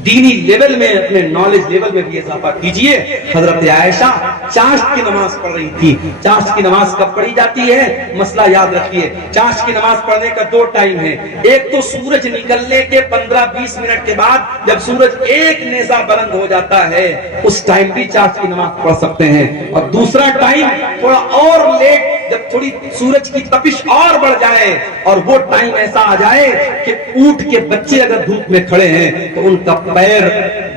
دینی لیول میں, اپنے نالج لیول میں بھی اضافہ کیجئے. حضرت عائشہ چاشت کی نماز پڑھ رہی تھی. چاشت کی نماز کب پڑھی جاتی ہے مسئلہ یاد رکھیے. چاشت کی نماز پڑھنے کا 2 ٹائم ہے. ایک تو سورج نکلنے کے 15-20 منٹ کے بعد جب سورج ایک نیزہ بلند ہو جاتا ہے اس ٹائم بھی چاشت کی نماز پڑھ سکتے ہیں. اور دوسرا ٹائم تھوڑا اور لیٹ, جب تھوڑی سورج کی تپش اور بڑھ جائے اور وہ ٹائم ایسا آ جائے کہ اونٹ کے بچے اگر دھوپ میں کھڑے ہیں تو ان کا پیر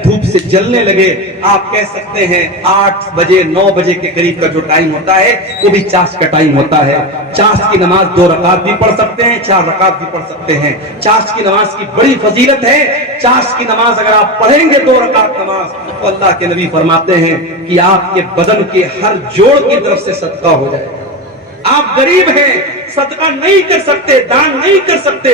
دھوپ سے جلنے لگے, آپ کہہ سکتے ہیں 8 بجے 9 بجے کے قریب کا جو ٹائم ہوتا ہے وہ بھی چاشت کا ٹائم ہوتا ہے. چاشت کی نماز 2 رکعت بھی پڑھ سکتے ہیں, 4 رکعت بھی پڑھ سکتے ہیں. چاشت کی نماز کی بڑی فضیلت ہے. چاشت کی نماز اگر آپ پڑھیں گے 2 رکعت نماز تو اللہ کے نبی فرماتے ہیں کہ آپ کے بدن کے ہر جوڑ کی طرف سے صدقہ ہو جائے گا. آپ غریب ہیں, صدقہ نہیں کر سکتے, دان نہیں کر سکتے,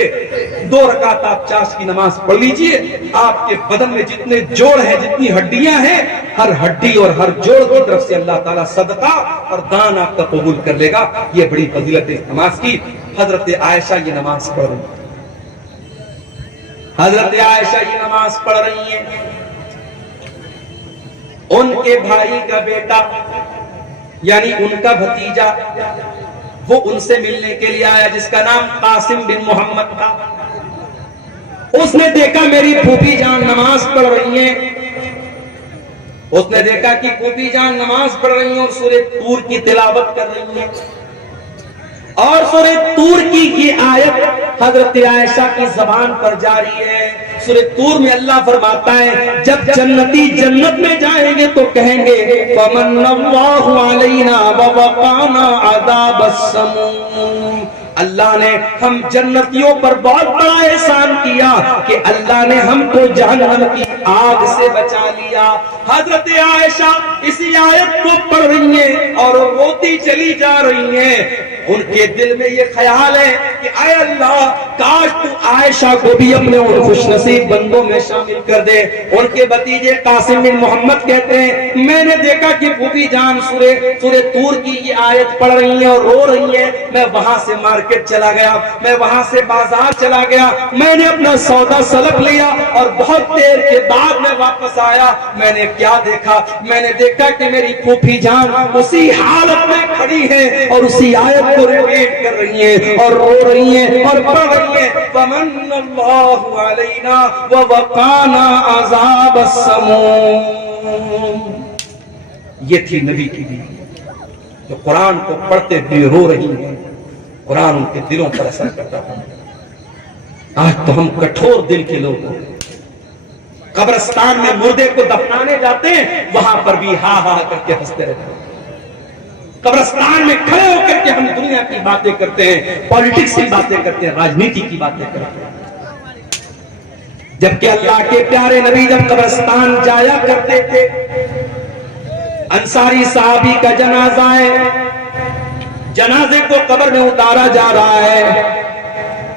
2 رکعت آپ چاشت کی نماز پڑھ لیجئے. آپ کے بدن میں جتنے جوڑ ہیں, جتنی ہڈیاں ہیں, ہر ہڈی اور ہر جوڑ کی طرف سے اللہ تعالیٰ صدقہ اور دان آپ کا قبول کر لے گا. یہ بڑی فضیلت ہے نماز کی. حضرت عائشہ یہ نماز پڑھ رہی ہیں. حضرت عائشہ یہ نماز پڑھ رہی ہیں. ان کے بھائی کا بیٹا یعنی ان کا بھتیجا وہ ان سے ملنے کے لیے آیا جس کا نام قاسم بن محمد تھا. اس نے دیکھا میری پھوپھی جان نماز پڑھ رہی ہیں. اس نے دیکھا کہ پھوپھی جان نماز پڑھ رہی ہیں اور سورہ طور کی تلاوت کر رہی ہیں. اور سورہ طور کی یہ آیت حضرت عائشہ کی زبان پر جاری ہے. سورہ طور میں اللہ فرماتا ہے جب جنتی جنت میں جائیں گے تو کہیں گے فَمَنَّ اللَّهُ عَلَيْنَا وَوَقَانَا عَذَابَ السَّمُومِ. اللہ نے ہم جنتیوں پر بہت بڑا احسان کیا کہ اللہ نے ہم کو جہنم کی آگ سے بچا لیا. حضرت عائشہ اسی آیت کو پڑھ رہی ہیں اور روتی چلی جا رہی ہیں. ان کے دل میں یہ خیال ہے کہ اے اللہ کاش تو عائشہ کو بھی اپنے ان خوش نصیب بندوں میں شامل کر دے. ان کے بھتیجے قاسم بن محمد کہتے ہیں میں نے دیکھا کہ پھوپھی جان سورہ طور کی یہ آیت پڑھ رہی ہیں اور رو رہی ہیں. میں وہاں سے مارکیٹ چلا گیا, میں وہاں سے بازار چلا گیا, میں نے اپنا سودا سلب لیا اور بہت دیر کے بعد میں واپس آیا. میں نے کیا دیکھا, میں نے دیکھا کہ میری پھوپھی جان اسی حالت میں کھڑی ہے اور اسی آیت کو ریپیٹ کر رہی ہیں اور رو رہی ہیں اور پڑھ رہی ہیں فَمَنَّ اللَّهُ عَلَيْنَا وَوَقَانَا عَذَابَ السَّمُومِ. یہ تھی نبی کی بیوی جو قرآن کو پڑھتے ہوئے رو رہی ہیں. قرآن ان کے دلوں پر اثر کرتا تھا. آج تو ہم کٹھور دل کے لوگ ہیں. قبرستان میں مردے کو دفنانے جاتے ہیں وہاں پر بھی ہا ہا کر کے ہنستے رہتے ہیں. قبرستان میں کھڑے ہو کر کے ہم دنیا کی باتیں کرتے ہیں, پالیٹکس کی باتیں کرتے ہیں, راجنیتی کی باتیں کرتے ہیں. جبکہ اللہ کے پیارے نبی جب قبرستان جایا کرتے تھے انصاری صحابی کا جنازہ ہے، جنازے کو قبر میں اتارا جا رہا ہے،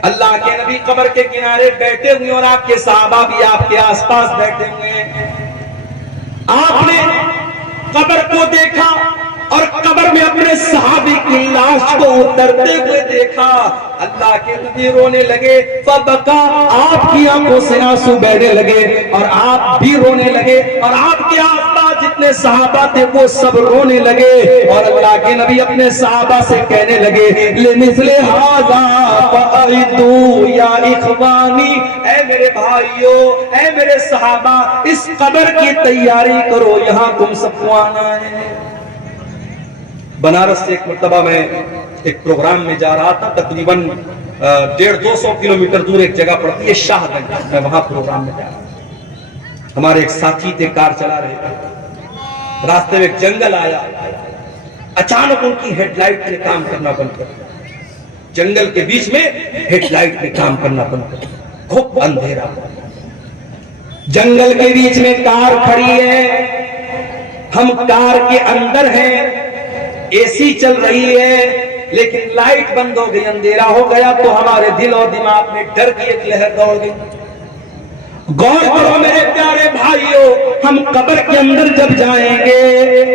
اللہ کے نبی قبر کے کنارے بیٹھے ہوئے اور آپ کے صحابہ بھی آپ کے آس پاس بیٹھے ہوئے ہیں۔ آپ نے قبر کو دیکھا اور قبر میں اپنے صحابی کی لاش کو اترتے ہوئے دیکھا، اللہ کے نبی رونے لگے، فبکا، آپ کی آنکھوں سے آنسو بہنے لگے اور آپ بھی رونے لگے اور آپ کے آس پاس جتنے صحابہ تھے وہ سب رونے لگے اور اللہ کے نبی اپنے صحابہ سے کہنے لگے، لمثل ھذا فاعدوا یا اخوانی، اے میرے بھائیو، اے میرے صحابہ، اس قبر کی تیاری کرو، یہاں تم سب کو آنا ہے۔ بنارس سے ایک مرتبہ میں ایک پروگرام میں جا رہا تھا، تقریباً 150-200 کلومیٹر دور ایک جگہ پڑتی ہے شاہ گنج، میں وہاں پروگرام میں جا رہا تھا۔ ہمارے ایک ساتھی تھے، کار چلا رہے تھے، راستے میں ایک جنگل آیا، اچانک ان کی ہیڈ لائٹ نے کام کرنا بند کر دیا، جنگل کے بیچ میں ہیڈ لائٹ نے کام کرنا بند کر دیا، خوب اندھیرا، جنگل کے بیچ میں کار کھڑی ہے، ہم کار کے اندر ہیں، اے سی چل رہی ہے، لیکن لائٹ بند ہو گئی، اندھیرا ہو گیا تو ہمارے دل اور دماغ میں ڈر کی ایک لہر دوڑ گئی۔ غور کرو میرے پیارے بھائیوں، ہم قبر کے اندر جب جائیں گے،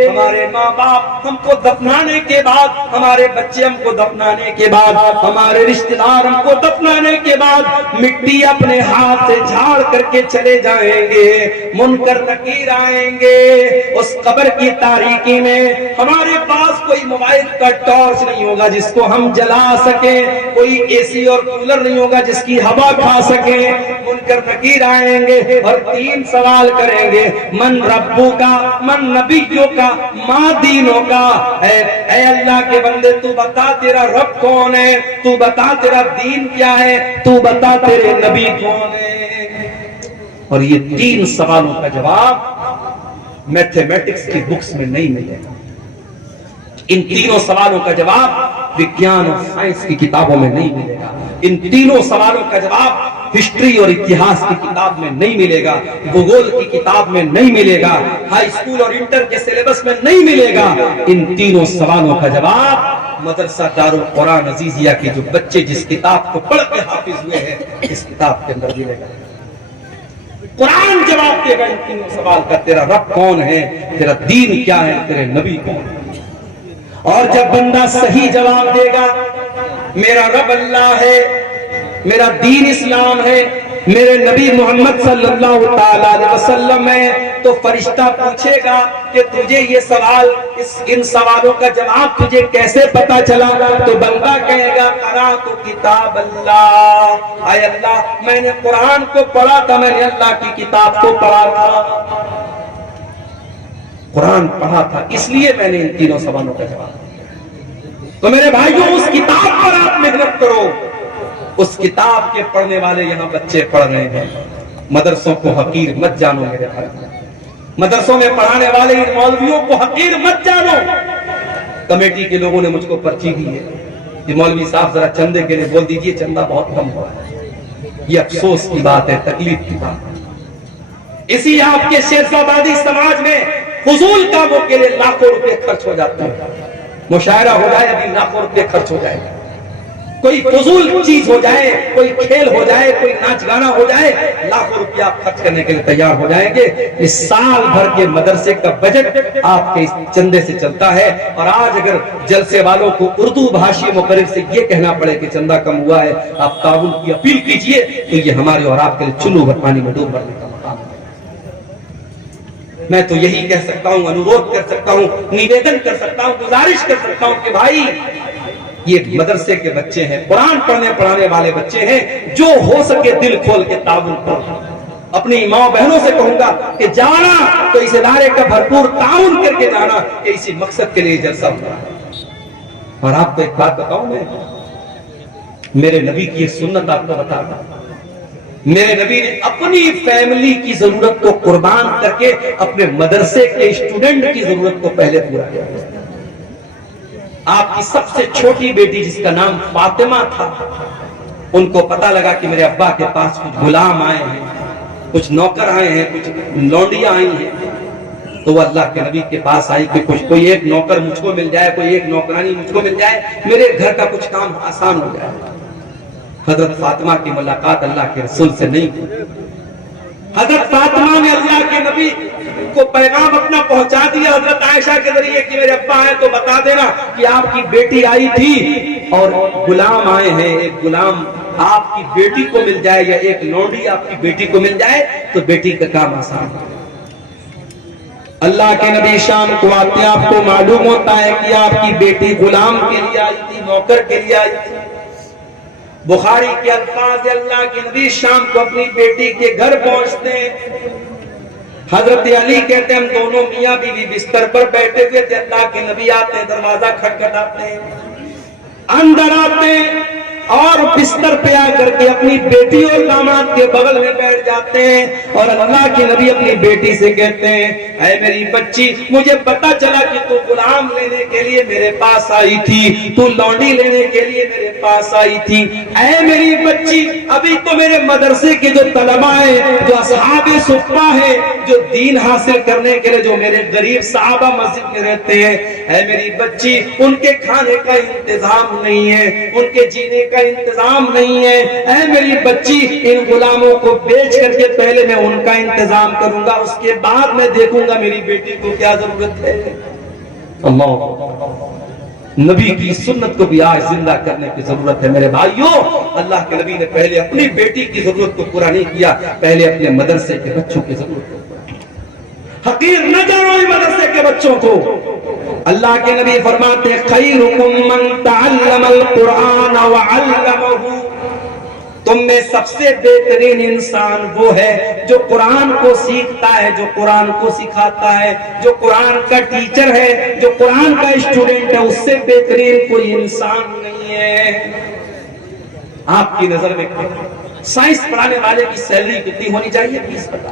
ہمارے ماں باپ ہم کو دفنانے کے بعد، ہمارے بچے ہم کو دفنانے کے بعد، ہمارے رشتہ دار ہم کو دفنانے کے بعد مٹی اپنے ہاتھ سے جھاڑ کر کے چلے جائیں گے، منکر نکیر آئیں گے۔ اس قبر کی تاریکی میں ہمارے پاس کوئی موبائل کا ٹارچ نہیں ہوگا جس کو ہم جلا سکیں، کوئی اے سی اور کولر نہیں ہوگا جس کی ہوا کھا سکیں، منکر نکیر آئیں گے اور 3 سوال کریں گے، من ربو کا، من نبیوں کا، ماں دینوں کا، اے اللہ کے بندے تو بتا تیرا رب کون ہے، تو بتا تیرا دین کیا ہے، تو بتا تیرے نبی کون ہے۔ اور یہ 3 سوالوں کا جواب میتھمیٹکس کی بکس میں نہیں ملے گا، ان 3 سوالوں کا جواب وگیان اور سائنس کی کتابوں میں نہیں ملے گا، ان 3 سوالوں کا جواب ہسٹری اور اتہاس کی کتاب میں نہیں ملے گا، بھگول کی کتاب میں نہیں ملے گا، ہائی اسکول اور انٹر کے سلیبس میں نہیں ملے گا۔ ان 3 سوالوں کا جواب مدرسہ دارالقرآن عزیزیہ کے جو بچے جس کتاب کو پڑھ کے حافظ ہوئے ہیں اس کتاب کے اندر ملے گا۔ قرآن جواب دے گا ان 3 سوال کا، تیرا رب کون ہے، تیرا دین کیا ہے، تیرے نبی کون ہے۔ اور جب بندہ صحیح جواب دے گا، میرا رب اللہ ہے، میرا دین اسلام ہے، میرے نبی محمد صلی اللہ تعالی علیہ وسلم ہے، تو فرشتہ پوچھے گا کہ تجھے یہ سوال، ان سوالوں کا جواب تجھے کیسے پتا چلا؟ تو بندہ کہے گا قرأت کتاب اللہ، اے اللہ میں نے قرآن کو پڑھا تھا، میں نے اللہ کی کتاب کو پڑھا تھا، قرآن پڑھا تھا، اس لیے میں نے ان 3 سوالوں کا جواب دیا۔ تو میرے بھائیوں اس کتاب پر آپ محنت کرو، اس کتاب کے پڑھنے والے یہاں بچے پڑھ رہے ہیں، مدرسوں کو حقیر مت جانو میرے بھائی، مدرسوں میں پڑھانے والے ان مولویوں کو حقیر مت جانو۔ کمیٹی کے لوگوں نے مجھ کو پرچی دی ہے کہ مولوی صاحب ذرا چندے کے لیے بول دیجئے، چندہ بہت کم ہوا ہے، یہ افسوس کی بات ہے، تکلیف کی بات ہے۔ اسی آپ کے شیرزابادی سماج میں فضول کاموں کے لیے لاکھوں روپے خرچ ہو جاتے ہیں، مشاعرہ ہو جائے ابھی لاکھوں روپے خرچ ہو جائے، کوئی فضول چیز ہو جائے، کوئی کھیل ہو جائے، کوئی ناچ گانا ہو جائے، لاکھوں روپیہ آپ خرچ کرنے کے لیے تیار ہو جائیں گے۔ اس سال بھر کے مدرسے کا بجٹ آپ کے اس چندے سے چلتا ہے، اور آج اگر جلسے والوں کو اردو بھاشی مقرر سے یہ کہنا پڑے کہ چندہ کم ہوا ہے، آپ تعاون کی اپیل کیجئے، تو یہ ہمارے اور آپ کے لیے چلو بھر پانی میں ڈوب مرنے کا مقام ہے۔ میں تو یہی کہہ سکتا ہوں، انورودھ کر سکتا ہوں، نویدن کر سکتا ہوں، گزارش کر سکتا ہوں کہ بھائی یہ مدرسے کے بچے ہیں، قرآن پڑھنے پڑھانے والے بچے ہیں، جو ہو سکے دل کھول کے تعاون کرو۔ اپنی ماں بہنوں سے کہوں گا کہ جانا تو اس ادارے کا بھرپور تعاون کر کے جانا، کہ اسی مقصد کے لیے جلسہ ہوا ہے۔ اور آپ کو ایک بات بتاؤں، میں میرے نبی کی ایک سنت آپ کو بتاتا ہوں۔ میرے نبی نے اپنی فیملی کی ضرورت کو قربان کر کے اپنے مدرسے کے اسٹوڈنٹ کی ضرورت کو پہلے پورا کیا۔ آپ کی سب سے چھوٹی بیٹی جس کا نام فاطمہ تھا، ان کو پتا لگا کہ میرے ابا کے پاس کچھ غلام آئے ہیں، کچھ نوکر آئے ہیں، کچھ لونڈیاں آئی ہیں، تو وہ اللہ کے نبی کے پاس آئی کہ کوئی ایک نوکر مجھ کو مل جائے, کوئی ایک نوکرانی مجھ کو مل جائے, میرے گھر کا کچھ کام آسان ہو جائے. حضرت فاطمہ کی ملاقات اللہ کے رسول سے نہیں ہوئی. حضرت فاطمہ نے اللہ کے نبی کو پیغام اپنا پہنچا دیا حضرت عائشہ کے ذریعے کہ میرے ابا ہیں تو بتا دینا کہ آپ کی بیٹی آئی تھی اور غلام آئے ہیں, ایک غلام آپ کی بیٹی کو مل جائے یا ایک لونڈی آپ کی بیٹی کو مل جائے تو بیٹی کا کام آسان ہے. اللہ کے نبی شام کو آتے آپ کو معلوم ہوتا ہے کہ آپ کی بیٹی غلام کے لیے آئی تھی, نوکر کے لیے آئی تھی. بخاری کے الفاظ, اللہ کے نبی شام کو اپنی بیٹی کے گھر پہنچتے ہیں. حضرت علی کہتے ہیں ہم دونوں میاں بیوی بستر پر بیٹھے ہوئے تھے, اللہ کے نبی آتے ہیں, دروازہ کھٹکھٹاتے ہیں, اندر آتے ہیں اور بستر پہ آ کر کے اپنی بیٹی اور داماد کے بغل میں بیٹھ جاتے ہیں اور اللہ کے نبی اپنی بیٹی سے کہتے ہیں اے میری بچی, مجھے پتا چلا کہ تو غلام لینے کے لیے میرے پاس آئی تھی, تو لونڈی لینے کے لیے میرے پاس آئی تھی. اے میری بچی, ابھی تو میرے مدرسے کے جو طلباء ہیں, جو اصحاب صفہ ہیں, جو دین حاصل کرنے کے لیے جو میرے غریب صحابہ مسجد میں رہتے ہیں, اے میری بچی ان کے کھانے کا انتظام نہیں ہے, ان کے جینے کا انتظام نہیں ہے. اے میری بچی, ان غلاموں کو بیچ کر کے پہلے میں ان کا انتظام کروں گا, اس کے بعد میں دیکھوں گا میری بیٹی کو کیا ضرورت ہے. اللہ نبی کی سنت کو بھی آج زندہ کرنے کی ضرورت ہے میرے بھائیوں. اللہ کے نبی نے پہلے اپنی بیٹی کی ضرورت کو پورا نہیں کیا, پہلے اپنے مدرسے کے بچوں کی ضرورت کو. حقیر نہ جانو مدرسے کے بچوں کو. اللہ کے نبی فرماتے خیرکم من تعلم القرآن وعلمہ, تم میں سب سے بہترین انسان وہ ہے جو قرآن کو سیکھتا ہے, جو قرآن کو سکھاتا ہے, جو قرآن کا ٹیچر ہے, جو قرآن کا اسٹوڈنٹ ہے. اس سے بہترین کوئی انسان نہیں ہے. آپ کی نظر میں سائنس پڑھانے والے کی سیلری کتنی ہونی چاہیے؟ 20 بتا.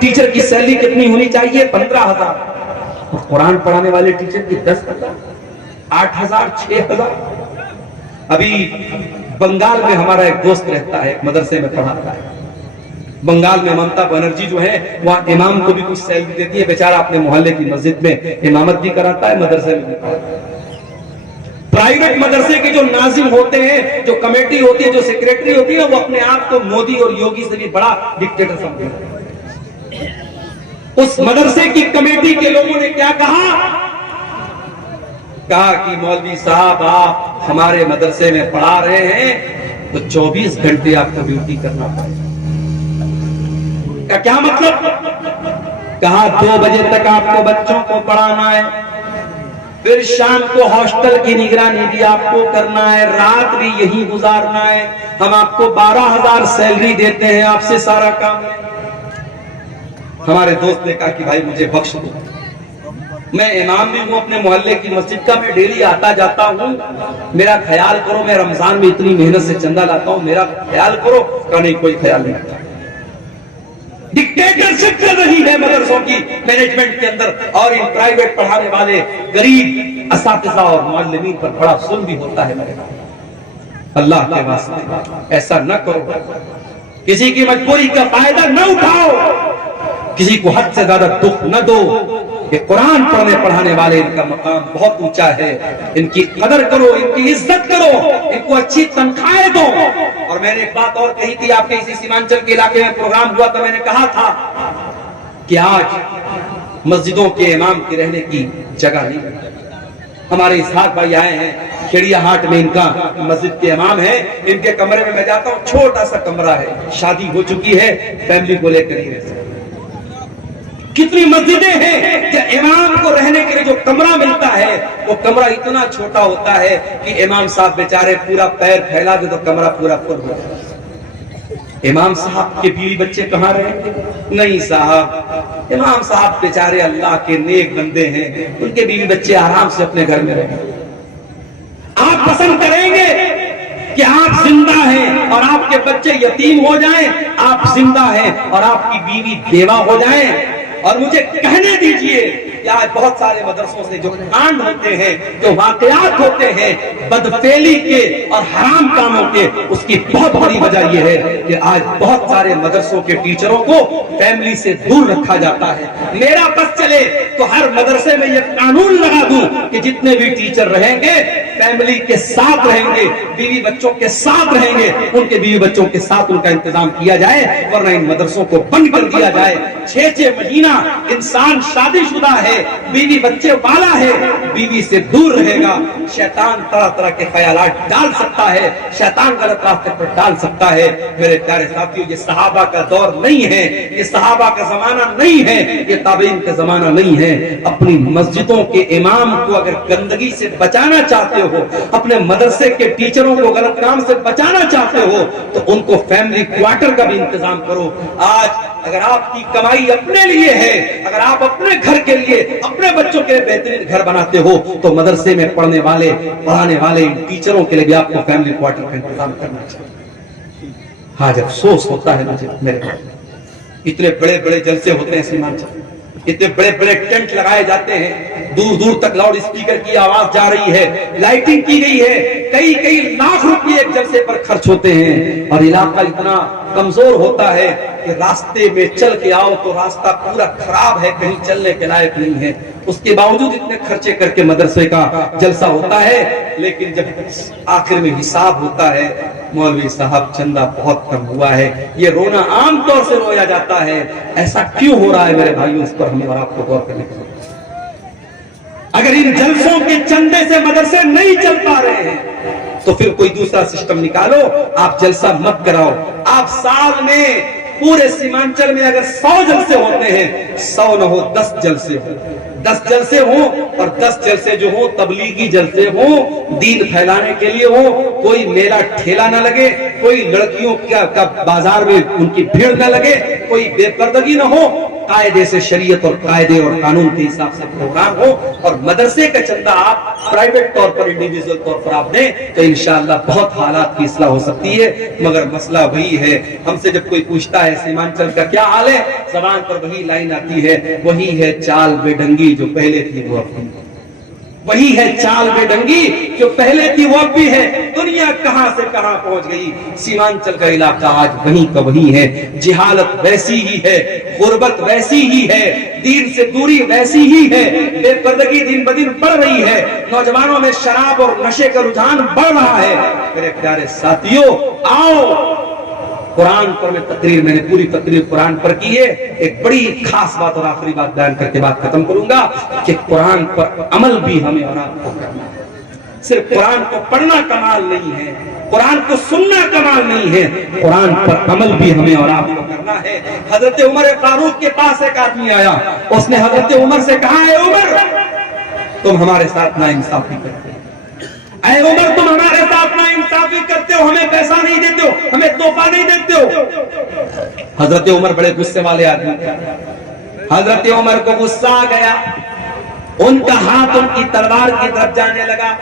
ٹیچر کی سیلری کتنی ہونی چاہیے؟ 15,000. اور قرآن پڑھانے والے ٹیچر کی 10,000, 8,000, 6,000. ابھی بنگال میں ہمارا ایک دوست رہتا ہے, ایک مدرسے میں پڑھاتا ہے. بنگال میں ممتا بنرجی جو ہے وہاں امام کو بھی کچھ سیلری دیتی ہے, بیچارہ اپنے محلے کی مسجد میں امامت بھی کراتا ہے, مدرسے میں بھی پڑھاتا ہے. پرائیویٹ مدرسے کے جو ناظم ہوتے ہیں, جو کمیٹی ہوتی ہے, جو سیکریٹری ہوتی ہے, وہ اپنے آپ کو مودی اور یوگی سے بھی بڑا ڈکٹیٹر سمجھتے ہیں. اس مدرسے کی کمیٹی کے لوگوں نے کیا کہا کہ مولوی صاحب آپ ہمارے مدرسے میں پڑھا رہے ہیں تو 24 گھنٹے آپ کو ڈیوٹی کرنا پڑے گا. کیا مطلب؟ کہا 2 بجے تک آپ کو بچوں کو پڑھانا ہے, پھر شام کو ہاسٹل کی نگرانی بھی آپ کو کرنا ہے, رات بھی یہی گزارنا ہے. ہم آپ کو 12,000 سیلری دیتے ہیں, آپ سے سارا کام. ہمارے دوست نے کہا کہ بھائی مجھے بخش دو, میں امام بھی ہوں اپنے محلے کی مسجد کا, میں ڈیلی آتا جاتا ہوں, میرا خیال کرو, میں رمضان میں اتنی محنت سے چندہ لاتا ہوں, میرا خیال کرو. کہ نہیں, کوئی خیال نہیں کرتا. ڈکٹیٹرشپ چل رہی ہے مدرسوں کی مینجمنٹ کے اندر, اور ان پرائیویٹ پڑھانے والے غریب اساتذہ اور معلمین پر بڑا ظلم بھی ہوتا ہے. میرے اللہ کے واسطے ایسا نہ کرو, کسی کی مجبوری کا فائدہ نہ اٹھاؤ, کسی کو حد سے زیادہ دکھ نہ دو. کہ قرآن پڑھنے پڑھانے والے ان کا مقام بہت اونچا ہے, ان کی قدر کرو, ان کی عزت کرو, ان کو اچھی تنخواہیں دو. اور میں نے ایک بات اور کہی تھی, آپ کے اسی سیمانچل کے علاقے میں پروگرام ہوا تو میں نے کہا تھا کہ آج مسجدوں کے امام کے رہنے کی جگہ نہیں. ہمارے اسحاق بھائی آئے ہیں, کھیڑیا ہاٹ میں ان کا مسجد کے امام ہیں, ان کے کمرے میں جاتا ہوں, چھوٹا سا کمرہ ہے, شادی ہو چکی ہے, فیملی کو لے کر ہی رہتے. کتنی مسجدیں ہیں کہ امام کو رہنے کے لیے جو کمرہ ملتا ہے وہ کمرہ اتنا چھوٹا ہوتا ہے کہ امام صاحب بیچارے پورا پیر پھیلا دے تو کمرہ پورا پر ہو جائے. امام صاحب کے بیوی بچے کہاں رہے؟ نہیں صاحب, امام صاحب بیچارے اللہ کے نیک بندے ہیں, ان کے بیوی بچے آرام سے اپنے گھر میں رہیں. آپ پسند کریں گے کہ آپ زندہ ہیں اور آپ کے بچے یتیم ہو جائیں, آپ زندہ ہیں اور آپ کی بیوی بیوہ ہو جائیں؟ اور مجھے کہنے دیجئے کہ آج بہت سارے مدرسوں سے جو کانڈ ہوتے ہیں، جو واقعات ہوتے ہیں بدفعلی کے اور حرام کاموں کے، اس کی بہت بڑی وجہ یہ ہے کہ آج بہت سارے مدرسوں کے ٹیچروں کو فیملی سے دور رکھا جاتا ہے۔ میرا بس چلے تو ہر مدرسے میں یہ قانون لگا دوں کہ جتنے بھی ٹیچر رہیں گے فیملی کے ساتھ رہیں گے، بیوی بچوں کے ساتھ رہیں گے، ان کے بیوی بچوں کے ساتھ ان کا انتظام کیا جائے، ورنہ ان مدرسوں کو بند کر دیا جائے۔ 6 مہینہ انسان شادی شدہ ہے، بیوی بچے والا ہے، بیوی سے دور رہے گا، شیطان طرح طرح کے خیالات ڈال سکتا ہے، شیطان غلط راستے پر ڈال سکتا ہے۔ میرے پیارے ساتھیوں، یہ صحابہ کا دور نہیں ہے، یہ صحابہ کا زمانہ نہیں ہے، یہ تابعین کا زمانہ نہیں ہے۔ اپنی مسجدوں کے امام کو اگر گندگی سے بچانا چاہتے ہو، اپنے مدرسے کے ٹیچروں کو غلط کام سے بچانا چاہتے ہو، تو ان کو فیملی کوارٹر کا بھی انتظام کرو۔ آج اگر آپ کی کمائی اپنے لیے ہے، اگر آپ اپنے گھر کے لیے، اپنے بچوں کے لیے بہترین گھر بناتے ہو، تو مدرسے میں پڑھنے والے، پڑھانے والے ٹیچروں کے لیے بھی آپ کو فیملی کوارٹر کا انتظام کرنا چاہیے۔ آج افسوس ہوتا ہے مجھے، میرے اتنے بڑے بڑے جلسے ہوتے ہیں سیمانچل، اتنے بڑے بڑے ٹینٹ لگائے جاتے ہیں، دور دور تک لاؤڈ اسپیکر کی آواز جا رہی ہے، لائٹنگ کی گئی ہے، کئی لاکھ روپے ایک جلسے پر خرچ ہوتے ہیں، اور علاقہ اتنا کمزور ہوتا ہے کہ راستے میں چل کے آؤ تو راستہ پورا خراب ہے، کہیں چلنے کے لائق نہیں ہے۔ اس کے باوجود اتنے خرچے کر کے مدرسے کا جلسہ ہوتا ہے، لیکن جب آخر میں حساب ہوتا ہے، مولوی صاحب چندہ بہت کم ہوا ہے، یہ رونا عام طور سے رویا جاتا ہے۔ ایسا کیوں ہو رہا ہے میرے بھائیوں؟ اس پر ہمیں اور آپ کو غور کرنے کی ضرورت ہے۔ اگر ان جلسوں کے چندے سے مدرسے نہیں چل پا رہے ہیں تو پھر کوئی دوسرا سسٹم نکالو، آپ جلسہ مت کراؤ۔ آپ سال میں پورے سیمانچل میں اگر 100 جلسے ہوتے ہیں، 100 نہ ہو 10 جلسے ہوں، 10 جلسے ہوں، اور 10 جلسے جو ہوں تبلیغی جلسے ہوں، دین پھیلانے کے لیے ہوں، کوئی میلہ ٹھیلا نہ لگے، کوئی لڑکیوں کا بازار میں ان کی بھیڑ نہ لگے، کوئی بے پردگی نہ ہو، قاعدے سے شریعت اور قاعدے اور قانون کے حساب سے پروگرام ہو، اور مدرسے کا چندہ آپ پرائیویٹ طور پر، انڈیویجول طور پر آپ دیں تو انشاءاللہ بہت حالات کی اصلاح ہو سکتی ہے۔ مگر مسئلہ وہی ہے، ہم سے جب کوئی پوچھتا ہے سیمانچل کا کیا حال ہے، زبان پر وہی لائن آتی ہے، وہی ہے چال بے ڈنگی جو پہلے تھی وہ اب بھی، وہی ہے چال بے ڈنگی جو پہلے تھی وہ اب بھی ہے۔ دنیا کہاں سے کہاں پہنچ گئی، سیمانچل کا علاقہ آج وہیں کا وہیں ہے۔ جہالت ویسی ہی ہے، غربت ویسی ہی ہے، دین سے دوری ویسی ہی ہے، بے پردگی دن بدن بڑھ رہی ہے، نوجوانوں میں شراب اور نشے کا رجحان بڑھ رہا ہے۔ میرے پیارے ساتھیوں، آؤ قرآن پر میں نے پوری تقریر قرآن پر کی ہے۔ ایک بڑی خاص بات اور آخری بات بیان کر کے بات ختم کروں گا کہ قرآن پر عمل بھی ہمیں اور آپ کو کرنا ہے۔ صرف قرآن کو پڑھنا کمال نہیں ہے، قرآن کو سننا کمال نہیں ہے، قرآن پر عمل بھی ہمیں اور آپ کو کرنا ہے۔ حضرت عمر فاروق کے پاس ایک آدمی آیا، اس نے حضرت عمر سے کہا، اے عمر تم ہمارے ساتھ ناانصافی کرتے ہو، اے عمر تم ہمارے ساتھ ناانصافی کرتے ہو، ہمیں پیسہ نہیں دیتے ہو، ہمیں تحفہ نہیں دیتے ہو۔ حضرت عمر بڑے غصے والے آدمی تھے، حضرت عمر کو غصہ آ گیا، ان کا ہاتھ ان کی تلوار کی طرف جانے لگا۔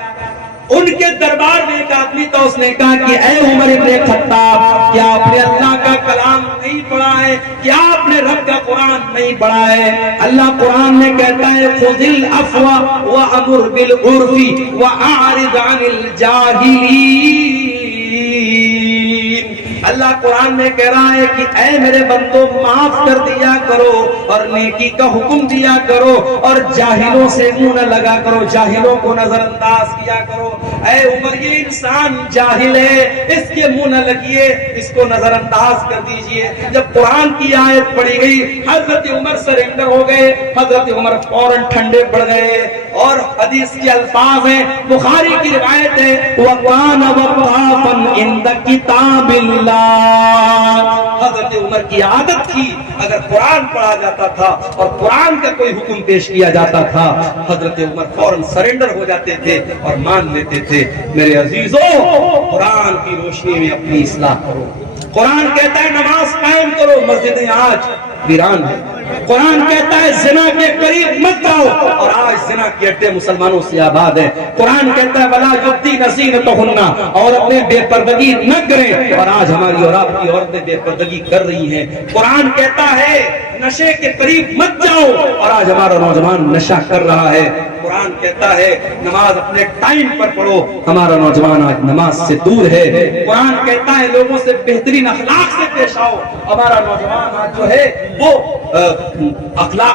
ان کے دربار میں ایک آدمی تو اس نے کہا کہ اے عمر ابن خطاب، کیا آپ نے اللہ کا کلام نہیں پڑھا ہے؟ کیا آپ نے رب کا قرآن نہیں پڑھا ہے؟ اللہ قرآن میں کہتا ہے خذ العفو وامر بالعرف واعرض عن الجاہلین۔ اللہ قرآن میں کہہ رہا ہے کہ اے میرے بندو معاف کر دیا کرو اور نیکی کا حکم دیا کرو اور جاہلوں سے منہ نہ لگا کرو، جاہلوں کو نظر انداز کیا کرو۔ اے عمر یہ انسان جاہل ہے، اس کے منہ نہ لگیے، اس کو نظر انداز کر دیجئے۔ جب قرآن کی آیت پڑھی گئی حضرت عمر سرنڈر ہو گئے، حضرت عمر فوراً ٹھنڈے پڑ گئے، اور حدیث کے الفاظ ہیں، بخاری کی روایت ہے وَقَانَ وَقَافًا عِنْدَ كِتَابِ اللَّهِ۔ حضرت عمر کی عادت تھی، اگر قرآن پڑھا جاتا تھا اور قرآن کا کوئی حکم پیش کیا جاتا تھا، حضرت عمر فوراً سرنڈر ہو جاتے تھے اور مان لیتے تھے۔ میرے عزیزوں، قرآن کی روشنی میں اپنی اصلاح کرو۔ قرآن کہتا ہے نماز قائم کرو، مسجدیں آج ویران ہیں، قرآن کہتا ہے زنا کے قریب مت جاؤ، اور آج زنا کے اڈے مسلمانوں سے آباد ہے۔ قرآن کہتا ہے وَلَا يُبْدِينَ زِينَتَهُنَّ، اور اپنے بے پردگی نہ کریں، اور آج ہماری اور آپ کی عورتیں بے پردگی کر رہی ہیں۔ قرآن کہتا ہے نشے کے قریب مت جاؤ، اور آج ہمارا نوجوان نشہ کر رہا ہے۔ قرآن کہتا ہے نماز اپنے ٹائم پر پڑھو، ہمارا نوجوان آج نماز سے دور ہے۔ قرآن کہتا ہے لوگوں سے بہترین اخلاق سے پیش آؤ، ہمارا نوجوان آج جو ہے وہ اخلاق